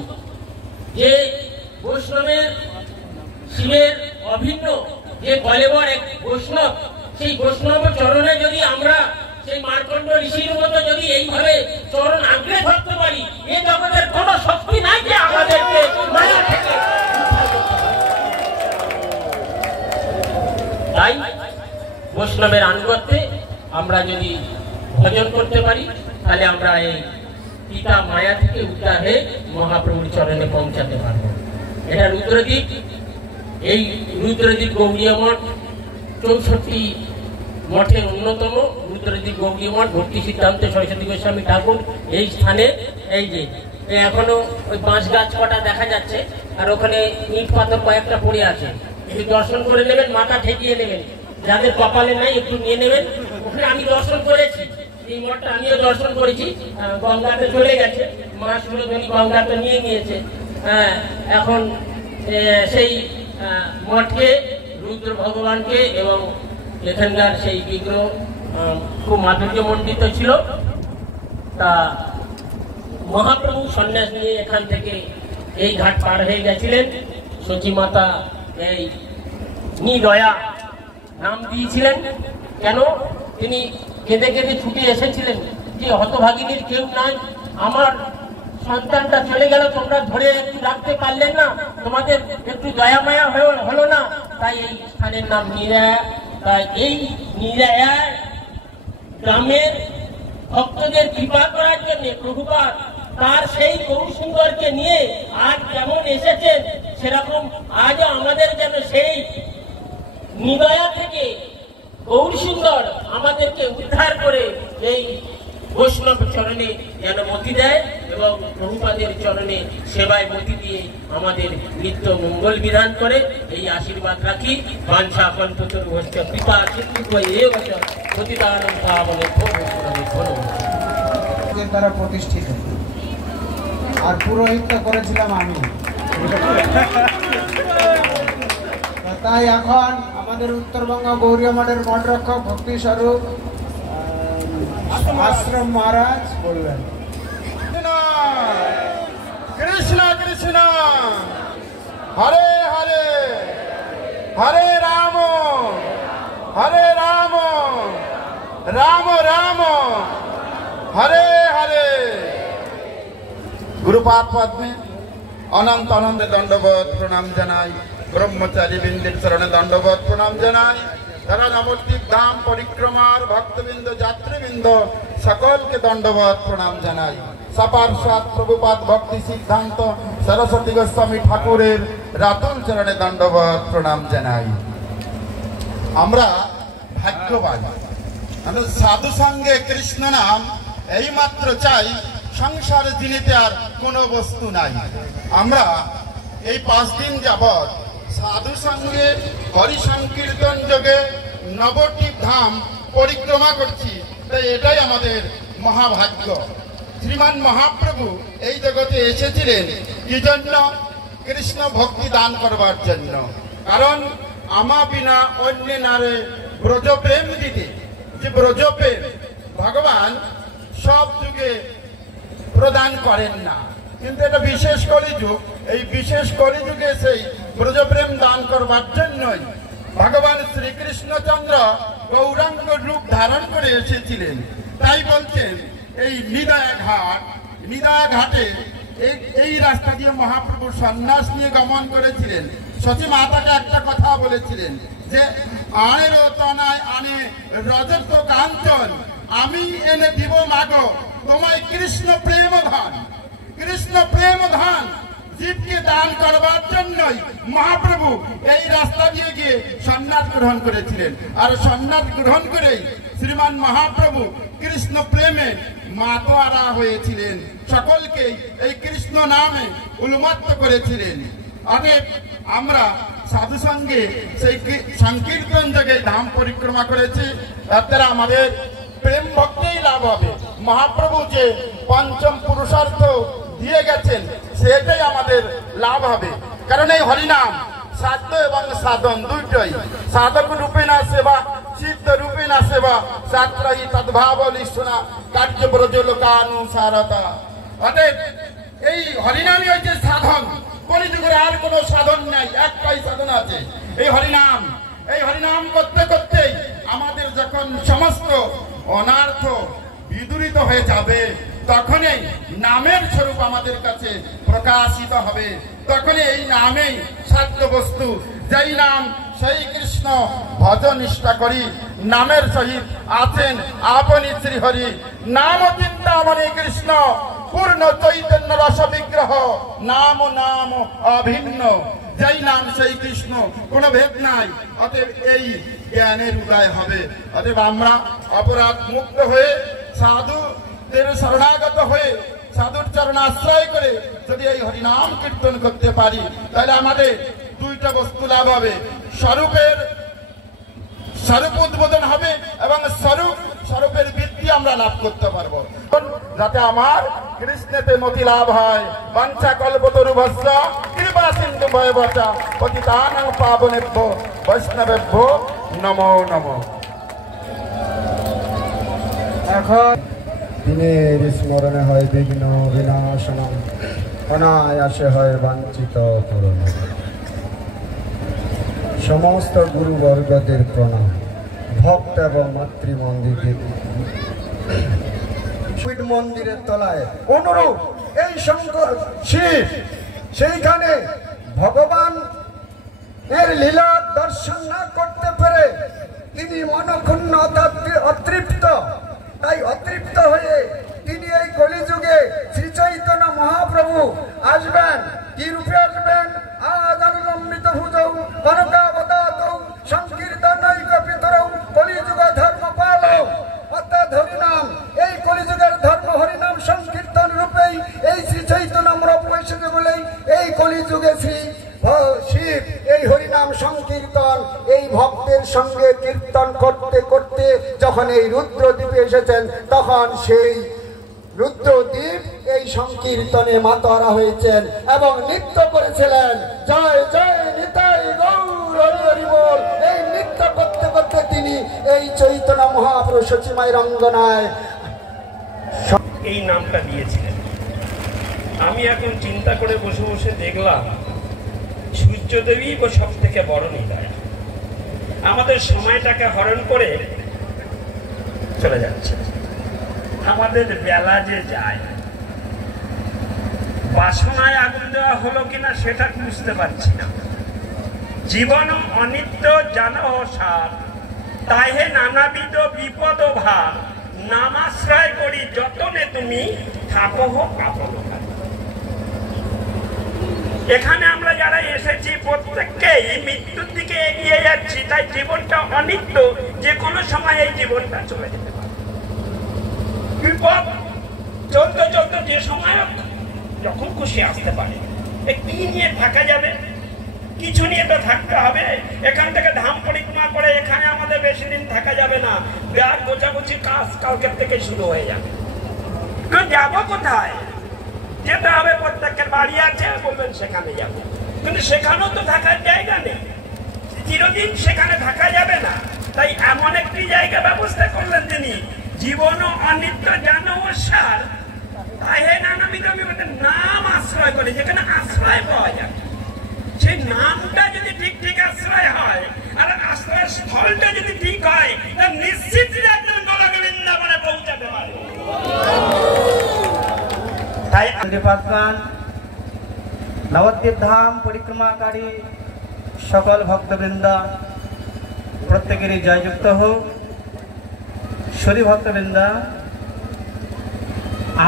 যে বৈষ্ণবের শিবের অভিন্ন যে কলেবর এক বৈষ্ণব, সেই বৈষ্ণব চরণে যদি আমরা সেই মার্কণ্ড ঋষির মতো যদি এইভাবে চরণ আঁকড়ে ধরতে পারি, এই জগতের কোন শক্তি নাই যে আমাদেরকে মায়া থেকে। তাই বৈষ্ণবের আনুগত্যে আমরা যদি ভজন করতে পারি, তাহলে আমরা এই পিতা মায়া থেকে উদ্ধার হয়ে মহাপ্রভুর চরণে পৌঁছাতে পারবো। এটা রুদ্রদ্বীপ। এই রুদ্রদ্বীপ গৌড়ীয় মঠ 64 মঠের অন্যতম রুদ্রদ্বীপ গৌড়ীয় মঠ। ভক্তি সিদ্ধান্ত সরস্বতী গোস্বামী ঠাকুর এই স্থানে, এই যে এখনো ওই বাঁশ গাছ কটা দেখা যাচ্ছে, আর ওখানে ইট পাথর কয়েকটা পড়ে আছে। একটু দর্শন করে নেবেন, মাথা ঠেকিয়ে নেবেন, যাদের কপালে নাই একটু নিয়ে নেবেন। ওখানে আমি দর্শন করেছি, এই মঠটা আমিও দর্শন করেছি। গঙ্গাতে চলে গেছে, মা সুরধনী গঙ্গাতে নিয়ে গিয়েছে। এখন সেই মঠকে, রুদ্র ভগবানকে এবং এখানকার সেই বিগ্রহ খুব মাধুর্যমণ্ডিত ছিল। তা মহাপ্রভু সন্ন্যাস নিয়ে এখান থেকে এই ঘাট পার হয়ে গেছিলেন। সচী মাতা এই নিদয়া নাম দিয়েছিলেন। কেন? তিনি কেঁদে কেঁদে ছুটে এসেছিলেন যে হতভাগিনীর কেউ নাই, আমার সন্তানটা চলে গেল, তোমরা ধরে একটু রাখতে পারলেন না, তোমাদের একটু দয়া মায়া হলো না। তাই এই স্থানের নাম নিরায়া। তাই এই নিরায়া গ্রামের ভক্তদের কৃপা করার জন্য প্রভুপাদ তার সেই গৌর সুন্দরকে নিয়ে আজ যেমন এসেছেন, সেরকম আজও আমাদের যেন সেই নিদয়া থেকে গৌর সুন্দর আমাদেরকে উদ্ধার করে এই বৈষ্ণব চরণে যেন মতি দেয় এবং প্রভুপাদের চরণে সেবায় মতি দিয়ে আমাদের নিত্য মঙ্গল বিধান করে এই আশীর্বাদ রাখি। বাঞ্ছা কল্পতরু হস্ত কৃপা চিত্তুক এব চ পতিতানাং পাবনেভ্যো বৈষ্ণবেভ্যো নমঃ। দ্বারা প্রতিষ্ঠিত, আর পুরোহিত্য করেছিলাম আমি। তাই এখন আমাদের উত্তরবঙ্গ গৌরীয় মঠের মঠ রক্ষক ভক্তি স্বরূপ আশ্রম মহারাজ বলবেন। কৃষ্ণ কৃষ্ণ হরে হরে, হরে রাম রাম রাম হরে হরে। গুরুপাদ পদ্মে অনন্ত আনন্দে দণ্ডবোধ প্রণাম জানাই, ব্রহ্মচারী বৃন্দের চরণে দণ্ডবোধ প্রণাম জানাই। তারা নবদ্বীপ ধাম পরিক্রমার ভক্তবৃন্দ যাত্রীবৃন্দ সকলকে দণ্ডবোধ প্রণাম জানাই। সপার্ষদ প্রভুপাদ ভক্তি সিদ্ধান্ত সরস্বতী গোস্বামী ঠাকুরের রাতুল চরণে দণ্ডবোধ প্রণাম জানাই। আমরা ভাগ্যবান, আমরা সাধু সঙ্গে কৃষ্ণ নাম এইমাত্র চাই, সংসার জিনিতে আর কোনো বস্তু নাই। আমরা এই 5 দিন যাবৎ সাধু সঙ্গে হরি সংকীর্তন যোগে নবদ্বীপ ধাম পরিক্রমা করছি, তাই এটাই আমাদের মহাভাগ্য। শ্রীমান মহাপ্রভু এই জগতে এসেছিলেন কি জন্য? কৃষ্ণ ভক্তি দান করবার জন্য। কারণ আমা বিনা অন্য নারে ব্রজপ্রেম দিতে, যে ব্রজপ্রেম ভগবান সব যুগে প্রদান করেন না, কিন্তু এটা বিশেষ কলিযুগ। এই বিশেষ কলিযুগে সেই ব্রজপ্রেম দান করবার জন্যই ভগবান শ্রীকৃষ্ণচন্দ্র গৌরাঙ্গ রূপ ধারণ করে এসেছিলেন। তাই বলছেন এই নিদা ঘাটে এই রাস্তা দিয়ে মহাপ্রভু সন্ন্যাস নিয়ে গমন করেছিলেন। সতী মাতাকে একটা কথা বলেছিলেন যে আনের তনায় আনে রজত কাঞ্চন, আমি এনে দিব মাগো তোমায় কৃষ্ণ প্রেম ধন। কৃষ্ণ প্রেম ধন জীবকে দান করবার জন্যই মহাপ্রভু এই রাস্তা দিয়ে গিয়ে সন্ন্যাস গ্রহণ করেছিলেন। আর সন্ন্যাস গ্রহণ করেই শ্রীমান মহাপ্রভু কৃষ্ণ প্রেমে মাতোয়ারা হয়েছিলেন, সকলকে এই কৃষ্ণ নামে উন্মত্ত করেছিলেন। অতএব আমরা সাধু সঙ্গে সেই সংকীর্তন যোগে ধাম পরিক্রমা করেছি, তার দ্বারা আমাদের প্রেম ভক্তিই লাভ হবে। মহাপ্রভু যে পঞ্চম পুরুষার্থ দিয়ে গেছেন সেটাই আমাদের লাভ হবে। কারণ এই হরিনাম সাধ্য এবং সাধন দুইটাই। সাধক রূপে না সেবা, সিদ্ধ রূপে না সেবা, সাত্রাহি তদ্ভাব লিষ্টনা কার্য ব্রজ লোকানুসারতা। অতএব এই হরিনামই হচ্ছে সাধন। কলিযুগের আর কোনো সাধন নাই, একটাই সাধন আছে, এই হরিনাম। এই হরিনাম করতে করতেই আমাদের যখন সমস্ত অনার্থ বিদূরিত হয়ে যাবে, তখনই নামের স্বরূপ আমাদের কাছে প্রকাশিত হবে। তখনই এই নামেই সাধ্য বস্তু। যেই নাম সেই কৃষ্ণ ভজ নিষ্ঠা করি, নামের সহিত আছেন আপনি শ্রীহরি। নাম চিন্তামণি কৃষ্ণ পূর্ণ চৈতন্য রস বিগ্রহ, নাম নাম অভিন্ন। যেই নাম সেই কৃষ্ণ, কোনো ভেদ নাই। অতএব এই জ্ঞানের উদয় হবে। অতএব আমরা অপরাধ মুক্ত হয়ে সাধুদের শরণাগত হয়ে সাধুর চরণ আশ্রয় করে যদি এই হরিনাম কীর্তন করতে পারি, তাহলে আমাদের দুইটা বস্তু লাভ হবে। স্বরূপ উদ্বোধন হবে এবং স্বরূপের বৃদ্ধি আমরা লাভ করতে পারবো, যাতে আমার কৃষ্ণেতে মতি লাভ হয়। বাঞ্ছা কল্পতরু ভস্য কৃপা সিন্ধু ভয়বচা পতিতানাং পাবনেভ্যো বৈষ্ণবেভ্যো নমো নমঃ। এখন দিনের স্মরণে হয় বিঘ্ন বিনাশনম, অনায়াসে হয় বাঞ্ছিত পূরণ। সমস্ত গুরুবর্গদের প্রণাম। ভক্ত এবং মাতৃমন্দিরের মন্দিরের তলায় অনুরূপ এই শঙ্কর শিব, সেইখানে ভগবান এর লীলা দর্শন না করতে পেরে তিনি মনক্ষুণ্ণ অতৃপ্ত। তাই অতৃপ্ত হয়ে তিনি এই কলিযুগে শ্রী চৈতন্য মহাপ্রভু আসবেন। কি রূপে আসবেন? আদানুলম্বিত ভুজৌ কনকাবদাতৌ সংকীর্তনৈক পিতরৌ কলিযুগ ধর্মপালৌ। অর্থাৎ হরিনাম এই কলিযুগের কীর্তন করতে করতে যখন এই রুদ্রদ্বীপে এসেছেন, তখন সেই রুদ্রদ্বীপ এই সংকীর্তনে মাতোয়ারা হয়েছেন এবং নৃত্য করেছিলেন জয় জয় নিতাই গৌর হরি হরি বল। এই নৃত্য করতে করতে তিনি এই চৈতন্য মহাপ্রভু সচিমায় রঙ্গনায় এই নামটা দিয়েছিলেন। আমি এখন চিন্তা করে বসে বসে দেখলাম সূর্যদেবী ও সব থেকে বড় নিতাই আমাদের সময়টাকে হরণ করে চলে যাচ্ছে। আমাদের বেলা যে যায়, বাসনায় আগুন দেওয়া হলো কিনা সেটা বুঝতে পারছি না। জীবন অনিত্য জানো সার, তাহে নানাবিধ বিপদ ভার, নামাশ্রয় করি যতনে তুমি থাকো আপন। এখানে আমরা যারা এসেছি প্রত্যেককেই মৃত্যুর দিকে এগিয়ে যাচ্ছি, তাই জীবনটা অনিত্য, যে কোনো সময় এই জীবনটা চলে যেতে পারে। বিপদ চলতে চলতে যে সময় যখন খুশি আসতে পারে, কি নিয়ে থাকা যাবে? কিছু নিয়ে তো থাকতে হবে। এখান থেকে ধাম পরিক্রমা করে এখানে আমাদের বেশি দিন থাকা যাবে না। ব্যাগ গোছাগুছি কাজ কালকের থেকে শুরু হয়ে যাবে। তো যাবো কোথায়? যেতে হবে, প্রত্যেকের বাড়ি আছে, বলবেন সেখানে যাবো, কিন্তু সেখানেও তো থাকার জায়গা নেই, চিরদিন সেখানে থাকা যাবে না। তাই এমন একটি জায়গা ব্যবস্থা করলেন তিনি, জীবন অনিত্য জানো সার, তাহে নানাবিধ নাম আশ্রয় করে, যেখানে আশ্রয় পাওয়া যাবে। সেই নামটা যদি ঠিক ঠিক আশ্রয় হয় আর আশ্রয়ের স্থলটা যদি ঠিক হয়, তাহলে নিশ্চিত একজন গোলক বৃন্দাবনে পৌঁছাতে পারে। তাই পাঠগান নবদ্বীপ ধাম পরিক্রমাকারী সকল ভক্তবৃন্দ প্রত্যেকেরই জয়যুক্ত হোক। সুধী ভক্তবৃন্দ,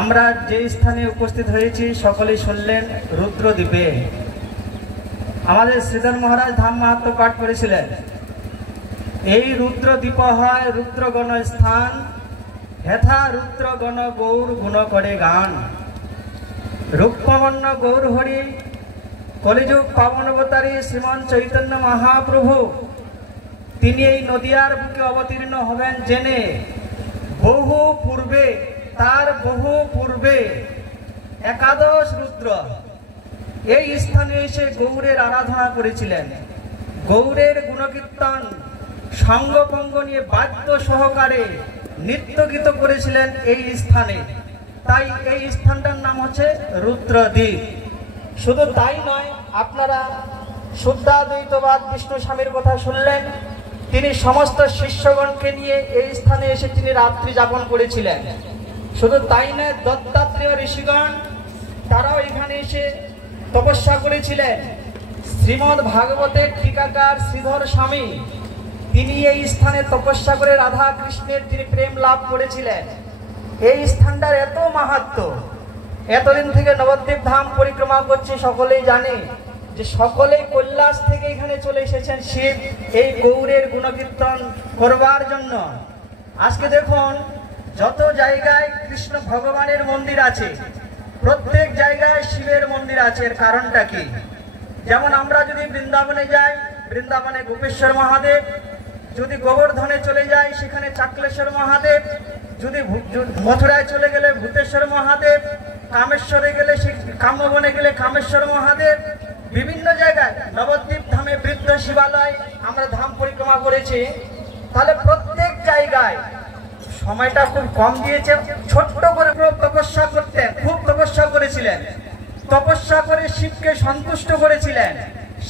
আমরা যে স্থানে উপস্থিত হয়েছি সকলেই শুনলেন রুদ্রদ্বীপে আমাদের শ্রীধর মহারাজ ধাম মাহাত্ম্য পাঠ করেছিলেন। এই রুদ্রদ্বীপ হয় রুদ্রগণ স্থান, হেথা রুদ্রগণ গৌর গুণ করে গান। রূপবর্ণ গৌর হরি কলিযুগ পাবন অবতারী শ্রীমান চৈতন্য মহাপ্রভু তিনি এই নদিয়ার বুকে অবতীর্ণ হবেন জেনে বহু পূর্বে, তার বহু পূর্বে একাদশ রুদ্র এই স্থানে এসে গৌরের আরাধনা করেছিলেন। গৌরের গুণকীর্তন সঙ্গভঙ্গ নিয়ে বাদ্য সহকারে নৃত্যগীত করেছিলেন এই স্থানে। তাই এই স্থানটার নাম হচ্ছে রুদ্রদ্বীপ। শুধু তাই নয়, আপনারা শুদ্ধাদ্বৈতবাদ বিষ্ণু স্বামীর কথা শুনলেন। তিনি সমস্ত শিষ্যগণকে নিয়ে এই স্থানে এসে তিনি রাত্রি যাপন করেছিলেন। শুধু তাই নয়, দত্তাত্রেয় ঋষিগণ তারাও এখানে এসে তপস্যা করেছিলেন। শ্রীমদ্ ভাগবতের টিকাকার শ্রীধর স্বামী তিনি এই স্থানে তপস্যা করে রাধা কৃষ্ণের তিনি প্রেম লাভ করেছিলেন। এই স্থানটার এত মাহাত্ম্য, এতদিন থেকে নবদ্বীপ ধাম পরিক্রমা করছে, সকলেই জানে যে সকলেই কৈলাস থেকে এখানে চলে এসেছেন শিব এই গৌরের গুণকীর্তন করবার জন্য। আজকে দেখুন যত জায়গায় কৃষ্ণ ভগবানের মন্দির আছে, প্রত্যেক জায়গায় শিবের মন্দির আছে। এর কারণটা কি? যেমন আমরা যদি বৃন্দাবনে যাই, বৃন্দাবনে গোপেশ্বর মহাদেব, যদি গোবর্ধনে চলে যাই সেখানে চাকলেশ্বর মহাদেব, যদি মথুরায় চলে গেলে ভূতেশ্বর মহাদেব, কামেশ্বরে গেলে কামবনে গেলে কামেশ্বর মহাদেব, বিভিন্ন জায়গায় নবদ্বীপ ধামে বৃদ্ধ শিবালয় আমরা ধাম পরিক্রমা করেছি। তাহলে প্রত্যেক জায়গায় সময়টা খুব কম দিয়েছে, ছোট্ট করে তপস্যা করতেন, খুব তপস্যা করেছিলেন। তপস্যা করে শিবকে সন্তুষ্ট করেছিলেন।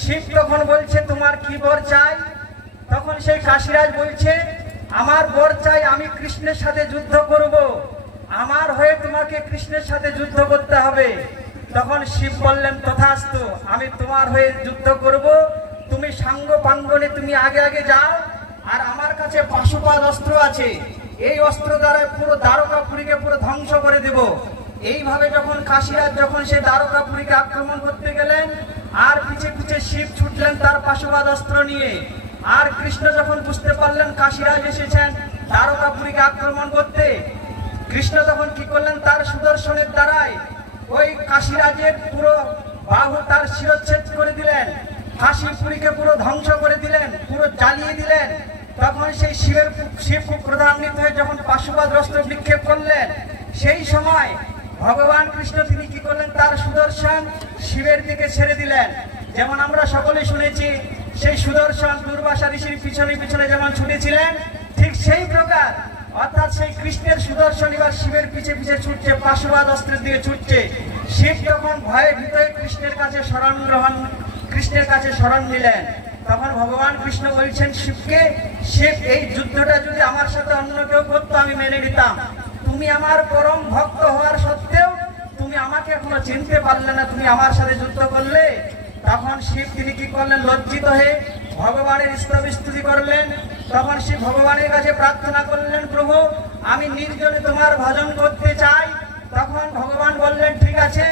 শিব তখন বলছে তোমার কি বর চাই? তখন সেই কাশীরাজ বলছে আমার বর চাই, আমি কৃষ্ণের সাথে যুদ্ধ করব, আমার হয়ে তোমাকে কৃষ্ণের সাথে যুদ্ধ করতে হবে। তখন শিব বললেন তথাস্তু, আমি তোমার হয়ে যুদ্ধ করব, তুমি সাঙ্গ পাঙ্গনে তুমি আগে আগে যাও, আর আমার কাছে পাশুপাত অস্ত্র আছে, এই অস্ত্র দ্বারা পুরো দ্বারকাপুরীকে পুরো ধ্বংস করে দেব। এইভাবে যখন কাশীরাজ যখন সে দ্বারকাপুরীকে আক্রমণ করতে গেলেন, আর পিছে পিছে শিব ছুটলেন তার পাশুপাত অস্ত্র নিয়ে। আর কৃষ্ণ যখন বুঝতে পারলেন কাশীরাজ এসেছেন দ্বারকাপুরীকে আক্রমণ করতে, কৃষ্ণ তখন কি করলেন, তার সুদর্শনের দ্বারায় ওই কাশীরাজের পুরো বাহু তার শিরচ্ছেদ করে দিলেন, কাশীপুরীকে পুরো ধ্বংস করে দিলেন, পুরো জ্বালিয়ে দিলেন। তখন সেই শিব খুব ক্রোধান্বিত হয়ে যখন পাশুপাত অস্ত্র নিক্ষেপ করলেন, সেই সময় ভগবান কৃষ্ণ তিনি কি করলেন, তার সুদর্শন শিবের দিকে ছেড়ে দিলেন। যেমন আমরা সকলেই শুনেছি, সেই সুদর্শন দুর্বাসা ঋষির পিছনে পিছনে যেমন ছুটেছিলেন, ঠিক সেই প্রকার অর্থাৎ সেই কৃষ্ণের সুদর্শন এবার শিবের পিছে পিছে ছুটছে, পাশুপাত অস্ত্রের দিকে ছুটছে। শিব তখন ভয়ে ভীতয়ে কৃষ্ণের কাছে শরণ নিলেন। তখন ভগবান কৃষ্ণ বলছেন শিবকে, শিব এই যুদ্ধটা যদি আমার সাথে অন্য কেউ করতো আমি মেনে নিতাম, তুমি আমার পরম ভক্ত হওয়ার সত্ত্বেও তুমি আমাকে এখনো চিনতে পারলে না, তুমি আমার সাথে যুদ্ধ করলে। তখন শিব তিনি কি করলেন, লজ্জিত হয়ে ভগবানের স্তবস্তুতি করলেন। তখন শিব ভগবানের কাছে প্রার্থনা করলেন, প্রভু আমি নির্জনে তোমার ভজন করতে চাই। তখন ভগবান বললেন, ঠিক আছে,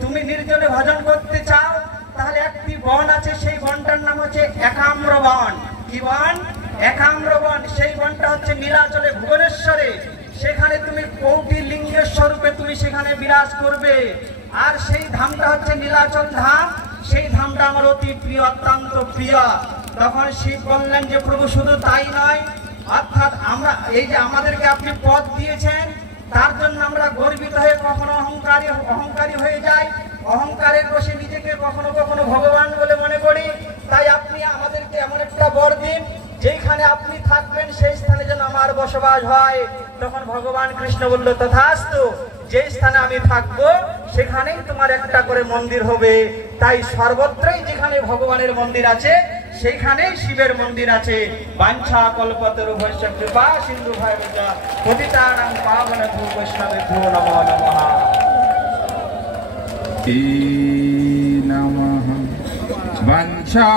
তুমি নির্জনে ভজন করতে চাও, তাহলে একটি বন আছে, সেই বনটার নাম হচ্ছে একাম্র বন। কি বন? একাম্র বন। সেই বনটা হচ্ছে নীলাচলে ভুবনেশ্বরে। সেখানে তুমি কৌটি লিঙ্গের স্বরূপে তুমি সেখানে বিরাজ করবে। আর সেই ধামটা হচ্ছে নীলাচল ধাম। সেই ধামটা আমার অতি প্রিয়, অত্যন্ত প্রিয়। তখন শিব বললেন যে প্রভু শুধু তাই নয়, অর্থাৎ আমরা এই যে আমাদেরকে আপনি পদ দিয়েছেন, তার জন্য আমরা গর্বিত হয়ে কখনো অহংকারী হয়ে যাই, অহংকারের বসে নিজেকে কখনো কখনো ভগবান বলে মনে করি। তাই আপনি আমাদেরকে এমন একটা বর দিন, যেখানে আপনি থাকবেন সেই স্থানে যেন আমার বসবাস হয়। তখন ভগবান কৃষ্ণ বলল, তথাস্তু, যে স্থানে আমি থাকবো সেখানেই তোমার একটা করে মন্দির হবে। তাই সর্বত্রই যেখানে ভগবানের মন্দির আছে সেইখানেই শিবের মন্দির আছে। বাঞ্ছা কল্পতরুভ্যশ্চ কৃপা সিন্ধু ভয়শ্চ পতিতানাং পাবনেভ্যো বৈষ্ণবেভ্যো নমো নমঃ। নমঃ। বাঞ্ছা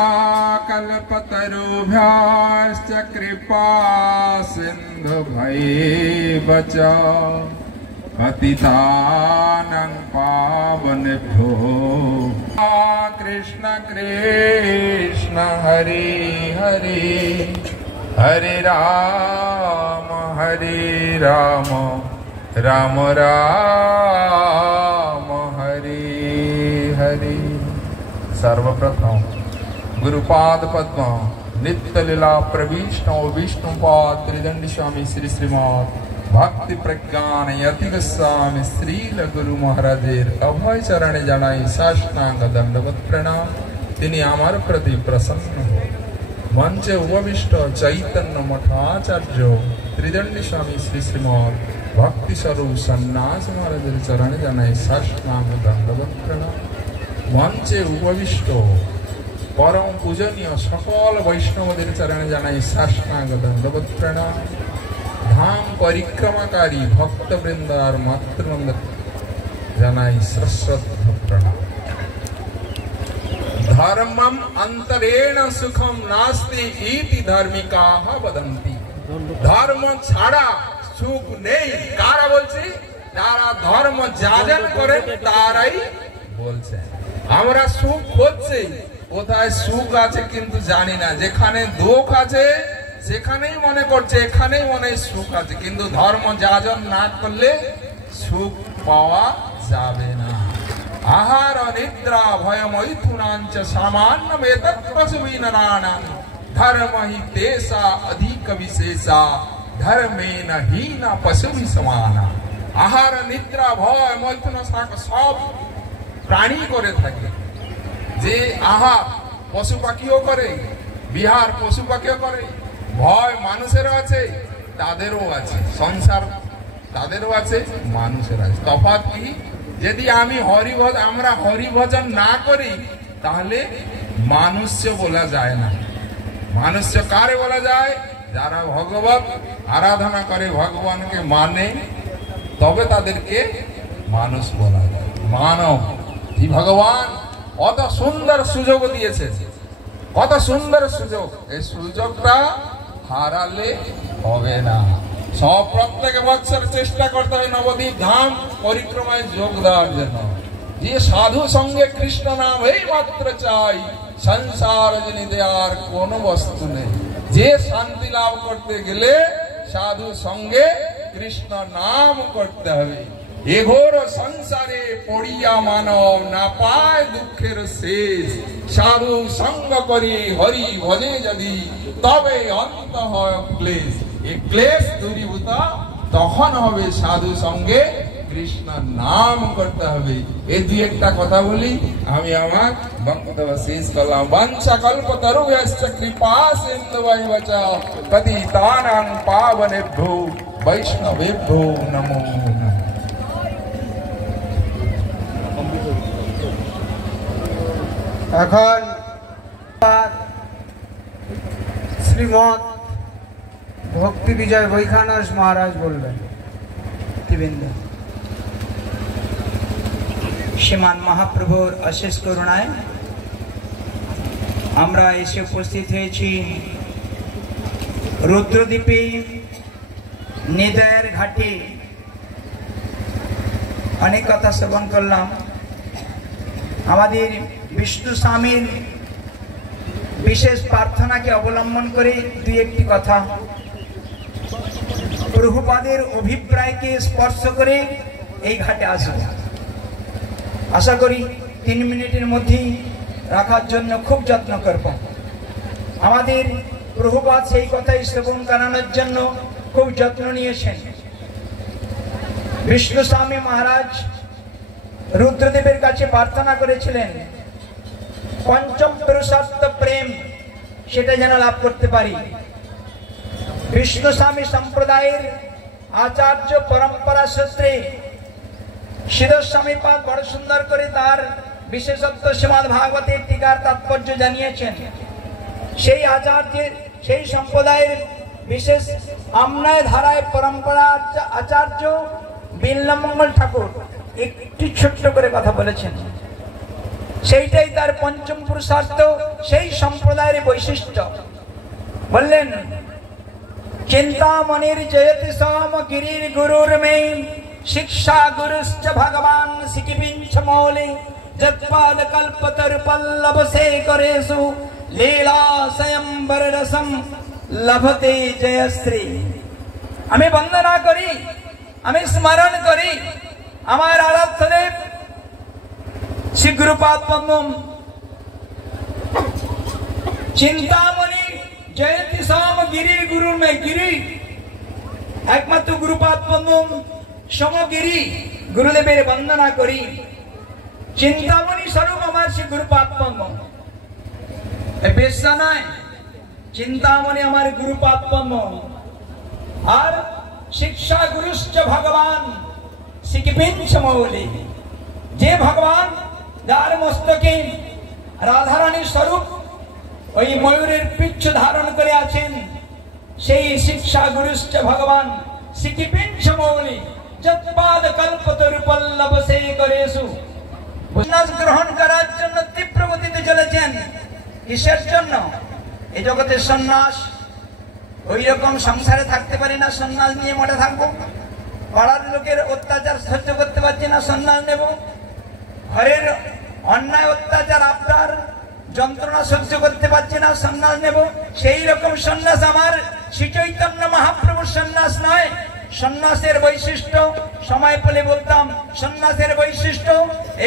কল্পতরুভ্যশ্চ কৃপা সিন্ধু ভয়শ্চ পতিতানাং পাবনেভ্যো। কৃষ্ণ কৃষ্ণ হরে হরে, হরে রাম রাম রাম হরে হরে। सर्वप्रथम गुरुपाद पद्म नित्य लीला प्रविष्णु विष्णुपाद त्रिदंडी स्वामी श्री श्रीमद भक्ति प्रज्ञान यति गोस्वामी श्रील गुरु महाराजेर अभय चरणे जानाई साष्टांग दंडवत प्रणाम। तिनि आमार प्रति प्रसन्न हो मंचे उपविष्ट चैतन्य मठाचार्य त्रिदंडी स्वामी श्री श्रीमद भक्ति स्वरूप सन्यास महाराजेर चरणे जानाई साष्टांग दंडवत प्रणाम। मंचे उपविष्ट परम पूजनीय सकल वैष्णवदेर चरणे जानाई साष्टांग दंडवत प्रणाम। धाम परिक्रमाकारी भक्तवृंद और मातृवृंद जानाई श्रद्धा प्रणाम। धर्मम अंतरेण सुखम नास्ति इति धार्मिकाः वदन्ति। धर्म छाड़ा सुख नहीं कारा बोलছে? যারা ধর্ম যাজন করে তারাই বলছে। আমরা সুখ খুঁজছি, কোথায় সুখ আছে কিন্তু জানি না। যেখানে দুঃখ আছে সেখানেই মনে করছে এখানেই মনে সুখ আছে, কিন্তু ধর্ম যাজন না করলে সুখ পাওয়া যাবে না। আহার নিদ্রা ভয় মৈথুনাঞ্চ সামান্যমেতৎ পশুবিনরাণাং ধর্মহি তেষা অধিক বিশেষা ধর্মেন হীনা পশুভি সমানা। আহার নিদ্রা ভয় মৈথুন সব প্রাণী করে থাকে। যে আহার পশু পাখিও করে, বিহার পশু পাখিও করে, ভয় মানুষেরও আছে তাদেরও আছে, সংসার তাদেরও আছে মানুষের আছে। তফাৎ কি? যদি আমরা হরিভজন না করি তাহলে মানুষ্য বলা যায় না। মানুষ্য কারে বলা যায়? যারা ভগবত আরাধনা করে, ভগবানকে মানে, তবে তাদেরকে মানুষ বলা যায়। মানব কি ভগবান কত সুন্দর সুযোগ দিয়েছে, কত সুন্দর সুযোগ। এই সুযোগটা হারালে হবে না। সব প্রত্যেক বছর চেষ্টা করতে হবে নবদ্বীপ ধাম পরিক্রমায় যোগ দেওয়ার জন্য। যে সাধু সঙ্গে কৃষ্ণ নাম এই মাত্র চাই, সংসার যিনি দেওয়ার কোন বস্তু নেই। যে শান্তি লাভ করতে গেলে সাধু সঙ্গে কৃষ্ণ নাম করতে হবে। এ ঘোর সংসারে পড়িয়া মানব না পায় দুঃখের শেষ, সাধু সঙ্গ করি হরি ভজে যদি তবে অন্ত হয় ক্লেশ। এই ক্লেশ দূরীভূত তখন হবে সাধু সঙ্গে কৃষ্ণ নাম করতে হবে। এই দুই একটা কথা বলি আমি আমার বক্তব্য শেষ করলাম। বাঞ্ছা কল্পতরুভ্যশ্চ কৃপা সিন্ধুভ্যশ্চ পতিতানাং পাবনেভ্যো বৈষ্ণবেভ্যো নমো নমঃ। এখন শ্রীমৎ ভক্তি বিজয় বৈখানস মহারাজ বলবেন। শ্রীমান মহাপ্রভুর অশেষ করুণায় আমরা এসে উপস্থিত হয়েছি রুদ্রদ্বীপে নিদয়ের ঘাটে। অনেক কথা শ্রবণ করলাম। আমাদের বিষ্ণু স্বামীর বিশেষ প্রার্থনাকে অবলম্বন করে দুই একটি কথা, প্রভুপাদের অভিপ্রায়কে স্পর্শ করে এই ঘাটে আসবে। আশা করি 3 মিনিটের মধ্যেই রাখার জন্য খুব যত্ন করব। আমাদের প্রভুপাদ সেই কথাই শ্রবণ করানোর জন্য খুব যত্ন নিয়েছেন। বিষ্ণু স্বামী মহারাজ রুদ্রদেবের কাছে প্রার্থনা করেছিলেন পঞ্চম পুরুষার্থ প্রেম সেটা যেন লাভ করতে পারি। বিষ্ণু স্বামী সম্প্রদায়ের আচার্য পরম্পরা সূত্রে সিদ্ধস্বামী পাদ বড় সুন্দর করে তার বিশেষত্ব শ্রীমদ্ ভাগবতের টিকার তাৎপর্য জানিয়েছেন। সেই আচার্যের সেই সম্প্রদায়ের বিশেষ আমনায় ধারায় পরম্পরা আচার্য বিল্লমঙ্গল ঠাকুর একটি ছোট্ট করে কথা বলেছেন। সেইটাই তার পঞ্চম পুরুষার্থ, সেই সম্প্রদায়ের বৈশিষ্ট্য। বললেন চিন্তামণির জয়তি সোম গিরির গুরুর মে শিক্ষা গুরুশ্চ ভগবান সিকিপিঞ্চ মৌলে যৎপাদ কল্পতর পল্লব শেখরেষু লীলা স্বয়ম্বর রসম লভতে জয়শ্রী। আমি বন্দনা করি, আমি স্মরণ করি আমার আরাধ্যদেব শ্রী গুরুপাদ পদ্মম। চিন্তামণি জয়ন্তী সাম গিরি গুরুর মে গিরি একমাত্র গুরুপাদ পদ্মম সমগিরি গুরুদেবের বন্দনা করি। চিন্তামণি স্বরূপ আমার শ্রী গুরুপাদ পদ্মম। বেশ্যা নয়, চিন্তামণি আমার গুরুপাদ পদ্মম। আর শিক্ষা গুরুশ্চ ভগবান সিকিপিঞ্চ মৌলি, যে ভগবান যার মস্তকে রাধারানীর স্বরূপ ওই ময়ূরের পিচ্ছ ধারণ করে আছেন, সেই শিক্ষা গুরুশ্চ ভগবান সিকিপিঞ্চ মৌলি যৎপাদ কল্পতরু পল্লব শেখরেষু। সন্ন্যাস গ্রহণ করার জন্য তীব্র গতিতে চলেছেন। কিসের জন্য? এই জগতের সন্ন্যাস। ওই রকম সংসারে থাকতে পারি না, সন্ন্যাস নিয়ে মঠে থাকবো। পাড়ার লোকের অত্যাচার সহ্য করতে পারছি না, সন্ন্যাস নেব। ঘরের অন্যায় অত্যাচার আবদার যন্ত্রণা সহ্য করতে পারছি না, সন্ন্যাস নেব। সেই রকম সন্ন্যাস আমার শ্রী চৈতন্য মহাপ্রভুর সন্ন্যাস নয়। সন্ন্যাসের বৈশিষ্ট্য সময় পেলে বলতাম। সন্ন্যাসের বৈশিষ্ট্য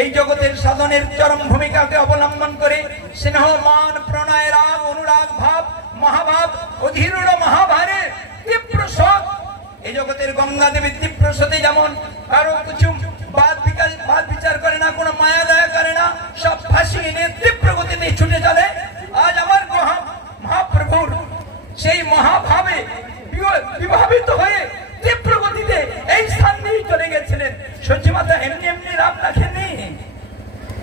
এই জগতের সাধনের চরম ভূমিকাকে অবলম্বন করে স্নেহ মান প্রণয় রাগ অনুরাগ ভাব মহাভাব অধীরূঢ় মহাভারে তীব্র শোক। এই জগতের গঙ্গা দেবীর তীব্র শোকে যেমন কারো কিছু বাদ বিচার করে না, কোনো মায়া দয়া করে না, সব ভাসিয়ে নিয়ে তীব্র গতিতে ছুটে চলে। আজ আমার মহাপ্রভুর সেই মহাভাবে বিভাবিত হয়ে তীব্র গতিতে এই স্থান নিয়েই চলে গেছিলেন। সত্যি মাতা এমনি এমনি নাম রাখেননি,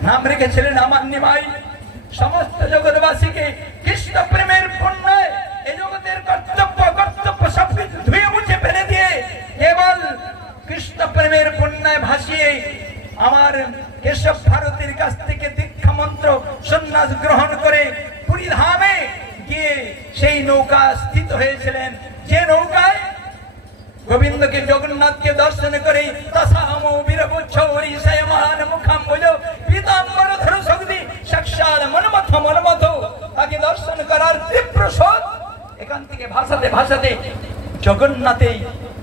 নাম রেখেছিলেন আমার নিমাই। সমস্ত জগৎবাসীকে কৃষ্ণ প্রেমের পুণ্যে এই জগতের কর্তব্য সবকিছু ধুয়ে মুছে ফেলে দিয়ে কেবল কৃষ্ণ প্রেমের পুণ্যে ভাসিয়ে আমার কেশব ভারতীর কাছ থেকে দীক্ষা মন্ত্র সন্ন্যাস গ্রহণ করে পুরী ধামে গিয়ে সেই নৌকা স্থিত হয়েছিলেন, যে নৌকায় গোবিন্দকে জগন্নাথকে দর্শন করে তাকে দর্শন করার তীব্র শোক এখান থেকে ভাসাতে ভাসাতে জগন্নাথে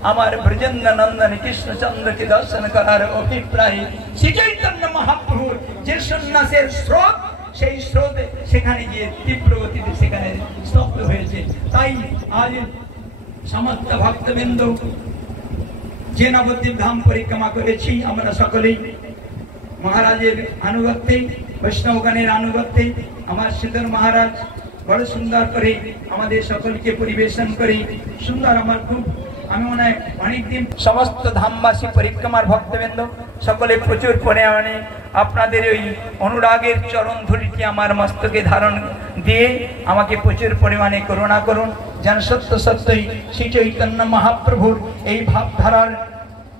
আমার ব্রজেন্দ্র নন্দন কৃষ্ণচন্দ্রকে দর্শন করার অভিপ্রায় শ্রী চৈতন্য মহাপ্রভুর যে সন্ন্যাসের স্রোত, সেই স্রোতে সেখানে গিয়ে তীব্র গতিতে সেখানে স্তব্ধ হয়েছে। তাই আজ সমস্ত ভক্তবৃন্দ যে নবদ্বীপ ধাম পরিক্রমা করেছি আমরা সকলেই মহারাজের আনুগত্যে, বৈষ্ণবগণের আনুগত্যে আমার শ্রীধর মহারাজ বড় সুন্দর করে আমাদের সকলকে পরিবেশন করে সুন্দর, আমার খুব আমি মনে হয় অনেকদিন সমস্ত ধামবাসী পরিক্রমার ভক্তবৃন্দ সকলে প্রচুর পরিমাণে আপনাদের ওই অনুরাগের চরণ ধুলিটি আমার মস্তকে ধারণ দিয়ে আমাকে প্রচুর পরিমাণে করুণা করুন, যেন সত্য সত্যই শ্রী চৈতন্য মহাপ্রভুর এই ভাবধারার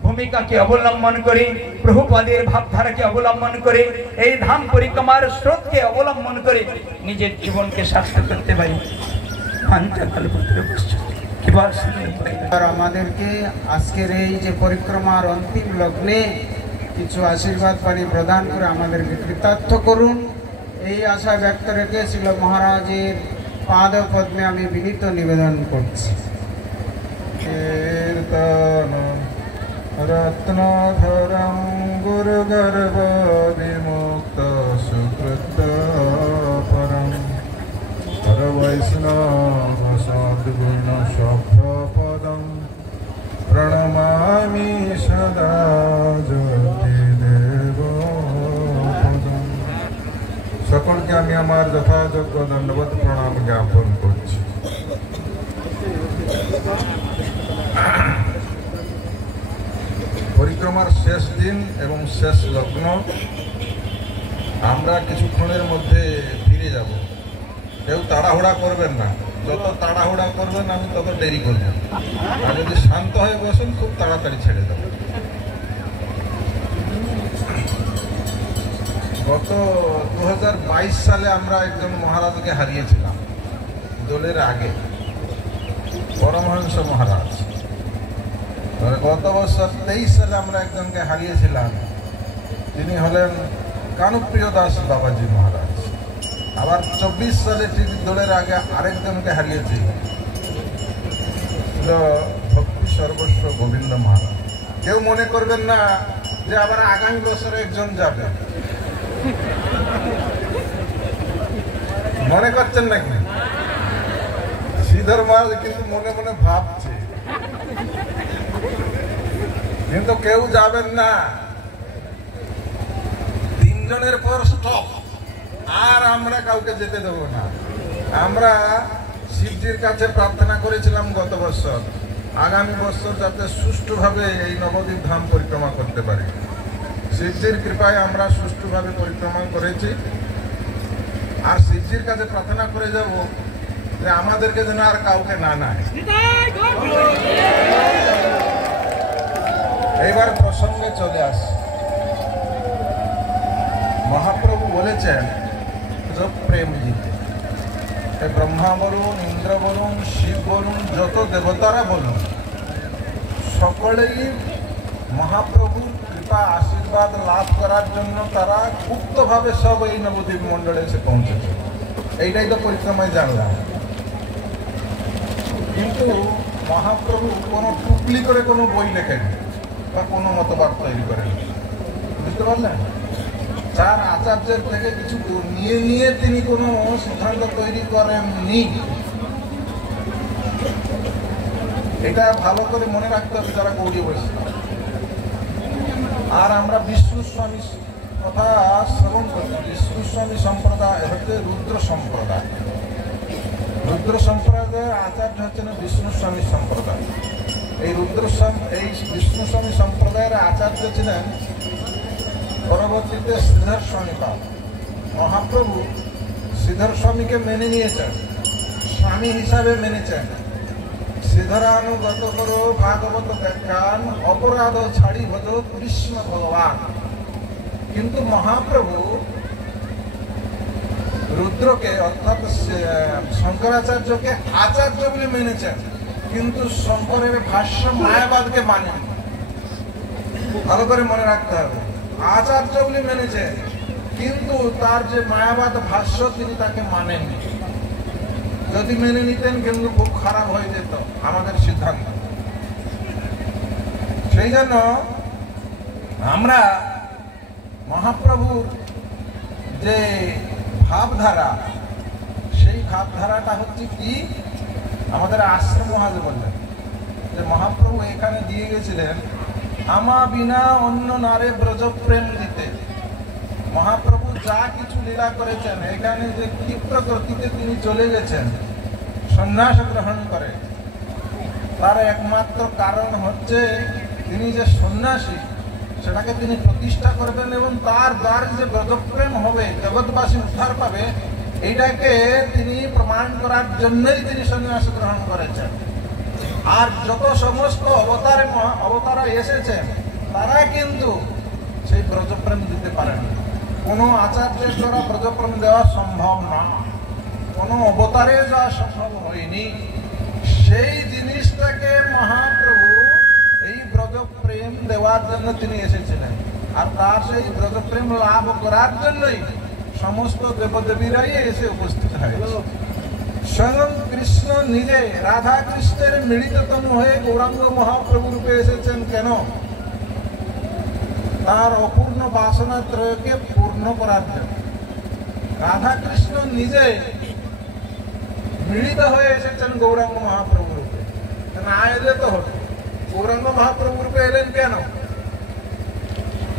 ভূমিকাকে অবলম্বন করে, প্রভুপাদের ভাবধারাকে অবলম্বন করে, এই ধাম পরিক্রমার স্রোতকে অবলম্বন করে নিজের জীবনকে সার্থক করতে পারি। আমাদেরকে আজকের এই যে পরিক্রমার অন্তিম লগ্নে কিছু আশীর্বাদ বাণী প্রদান করে আমাদেরকে কৃতার্থ করুন, এই আশা ব্যক্ত রেখে ছিল মহারাজের পাদ পদ্মে আমি বিনীত নিবেদন করছি। রত্নধরং গুরুগর্ভ বিমুক্ত সুকৃত পরম বৈষ্ণব সদ্গুণ সভ্যপদম প্রণমামি সদা জ্যোতি দেব পদম। সকলকে আমি আমার যথাযোগ্য দণ্ডবত প্রণাম জ্ঞাপন করছি। পরিক্রমার শেষ দিন এবং শেষ লগ্ন, আমরা কিছুক্ষণের মধ্যে ফিরে যাব। কেউ তাড়াহুড়া করবেন না, যত তাড়াহুড়া করবেন আমি তত দেরি করবেন, আর যদি শান্ত হয়ে বসেন খুব তাড়াতাড়ি ছেড়ে যাবেন। গত 2022 সালে আমরা একজন মহারাজকে হারিয়েছিলাম দোলের আগে, পরমহংস মহারাজ। গত বছর 23 সালে আমরা একজনকে হারিয়েছিলাম, তিনি হলেন কানুপ্রিয় দাস বাবাজি মহারাজ। আবার 24 সালে ঠিক দোলের আগে আরেকজনকে হারিয়েছি, ভক্তি সর্বস্ব গোবিন্দ মহারাজ। কেউ মনে করবেন না যে আবার আগামী বছরে একজন যাবে, মনে করছেন নাকি? শ্রীধর মহারাজ কিন্তু মনে মনে ভাবছে, কিন্তু কেউ যাবেন না। 3 জনের পর স্টপ, আর আমরা কাউকে যেতে দেব না। আমরা শিবজির কাছে প্রার্থনা করেছিলাম গত বছর, আগামী বছর যাতে সুষ্ঠুভাবে এই নবদ্বীপ ধাম পরিক্রমা করতে পারি। শিবজির কৃপায় আমরা সুষ্ঠুভাবে পরিক্রমা করেছি, আর শিবজির কাছে প্রার্থনা করে যাব যে আমাদেরকে যেন আর কাউকে না নেয়। এইবার প্রসঙ্গে চলে আসে। মহাপ্রভু বলেছেন প্রেম জিতে, ব্রহ্মা বলুন, ইন্দ্র বলুন, শিব বলুন, যত দেবতারা বলুন, সকলেই মহাপ্রভুর কৃপা আশীর্বাদ লাভ করার জন্য তারা গুপ্তভাবে সব এই নবদ্বীপ মণ্ডলে এসে পৌঁছেছে। এইটাই তো পরিক্রমায় জানলাম। কিন্তু মহাপ্রভু কোনো টুকলি করে কোনো বই লেখেন বা কোনো মতবাদ তৈরি করেন, বুঝতে পারলেন? 4 আচার্যের থেকে কিছু নিয়ে নিয়ে তিনি কোনো সিদ্ধান্ত তৈরি করেননি। এটা ভালো করে মনে রাখতে হবে যারা গৌড়ীয় বৈষ্ণব। আর আমরা বিষ্ণুস্বামী কথা শ্রবণ করি। বিষ্ণুস্বামী সম্প্রদায় হচ্ছে রুদ্র সম্প্রদায়। রুদ্র সম্প্রদায়ের আচার্য হচ্ছেন বিষ্ণুস্বামী সম্প্রদায়। এই বিষ্ণুস্বামী সম্প্রদায়ের আচার্য ছিলেন পরবর্তীতে শ্রীধর স্বামী পাল। মহাপ্রভু শ্রীধর স্বামীকে মেনে নিয়েছেন, স্বামী হিসাবে মেনেছেন। শ্রীধরানুগত করো ভাগবত ব্যাখ্যান, অপরাধ ছাড়ি ভজ কৃষ্ণ ভগবান। কিন্তু মহাপ্রভু রুদ্রকে অর্থাৎ শঙ্করাচার্যকে আচার্য বলে মেনেছেন, কিন্তু শঙ্করের ভাষ্য মায়াবাদকে মানেন। ভালো করে মনে রাখতে হবে, আচার্য বলে মেনেছে, কিন্তু তার যে মায়াবাদ ভাষ্য তিনি তাকে মানেননি। যদি মেনে নিতেন কিন্তু খুব খারাপ হয়ে যেত আমাদের সিদ্ধান্ত। সেই জন্য আমরা মহাপ্রভুর যে ভাবধারা, সেই ভাবধারাটা হচ্ছে কি, আমাদের আশ্রম মহাজ বললেন যে মহাপ্রভু এখানে দিয়ে গেছিলেন আমা বিনা অন্য নারে ব্রজ প্রেম দিতে। মহাপ্রভু যা কিছু লীলা করেছেন, এখানে যে কি প্রকৃতিতে তিনি চলে গেছেন সন্ন্যাস গ্রহণ করে, তার একমাত্র কারণ হচ্ছে তিনি যে সন্ন্যাসী সেটাকে তিনি প্রতিষ্ঠা করবেন এবং তার দ্বার যে ব্রজপ্রেম হবে, জগৎবাসী উদ্ধার পাবে, এইটাকে তিনি প্রমাণ করার জন্যই তিনি সন্ন্যাস গ্রহণ করেছেন। আর যত সমস্ত অবতারা এসেছেন তারা কিন্তু সেই ব্রজপ্রেম দিতে পারেন। কোনো আচার্যের দ্বারা ব্রজপ্রেম দেওয়া সম্ভব না, কোনো অবতারে যাওয়া সম্ভব হয়নি। সেই জিনিসটাকে মহাপ্রভু এই ব্রজপ্রেম দেওয়ার জন্য তিনি এসেছিলেন, আর তার সেই ব্রজপ্রেম লাভ করার জন্যই সমস্ত দেবদেবীরাই এসে উপস্থিত হয়েছে। স্বয়ং কৃষ্ণ নিজে রাধা কৃষ্ণের মিলিততম হয়ে গৌরাঙ্গ মহাপ্রভু রূপে এসেছেন। কেন? তার অপূর্ণ বাসনা ত্রয়কে পূর্ণ করার জন্য। রাধা কৃষ্ণ নিজে মিলিত হয়ে এসেছেন গৌরাঙ্গ মহাপ্রভু রূপে, না এলে তো হতো। গৌরাঙ্গ মহাপ্রভু রূপে এলেন কেন?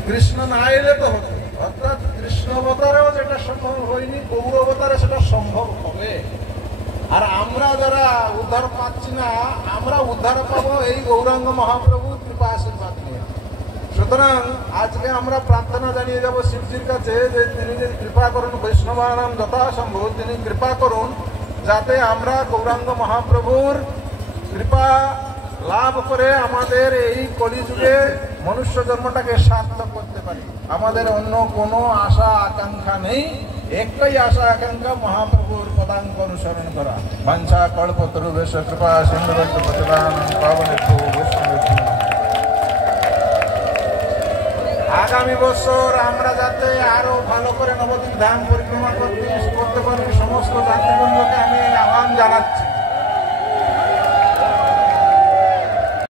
কৃষ্ণ না এলে তো হতো। অর্থাৎ কৃষ্ণ অবতারেও যেটা সম্ভব হয়নি, গৌর অবতারে সেটা সম্ভব হবে। আর আমরা যারা উদ্ধার পাচ্ছি না, আমরা উদ্ধার পাবো এই গৌরাঙ্গ মহাপ্রভুর কৃপা আশীর্বাদ নিয়ে। সুতরাং আজকে আমরা প্রার্থনা জানিয়ে যাব শিবজির কাছে যে তিনি যদি কৃপা করুন, বৈষ্ণবানাম যথাসম্ভব তিনি কৃপা করুন, যাতে আমরা গৌরাঙ্গ মহাপ্রভুর কৃপা লাভ করে আমাদের এই কলিযুগে মনুষ্য জন্মটাকে সার্থক করতে পারি। আমাদের অন্য কোনো আশা আকাঙ্ক্ষা নেই, একটাই আশা আকাঙ্ক্ষা মহাপ্রভুর পদাঙ্ক অনুসরণ করা। বাঞ্ছা কল্পতরুভ্যশ্চ কৃপা সিন্ধুভ্যশ্চ পতিতানাং পাবনেভ্যো বৈষ্ণবেভ্যো। আগামী বছর আমরা যাতে আরো ভালো করে নবদ্বীপ ধাম পরিক্রমা করতে পারি, সমস্ত যাত্রীবৃন্দকে আমি আহ্বান জানাচ্ছি।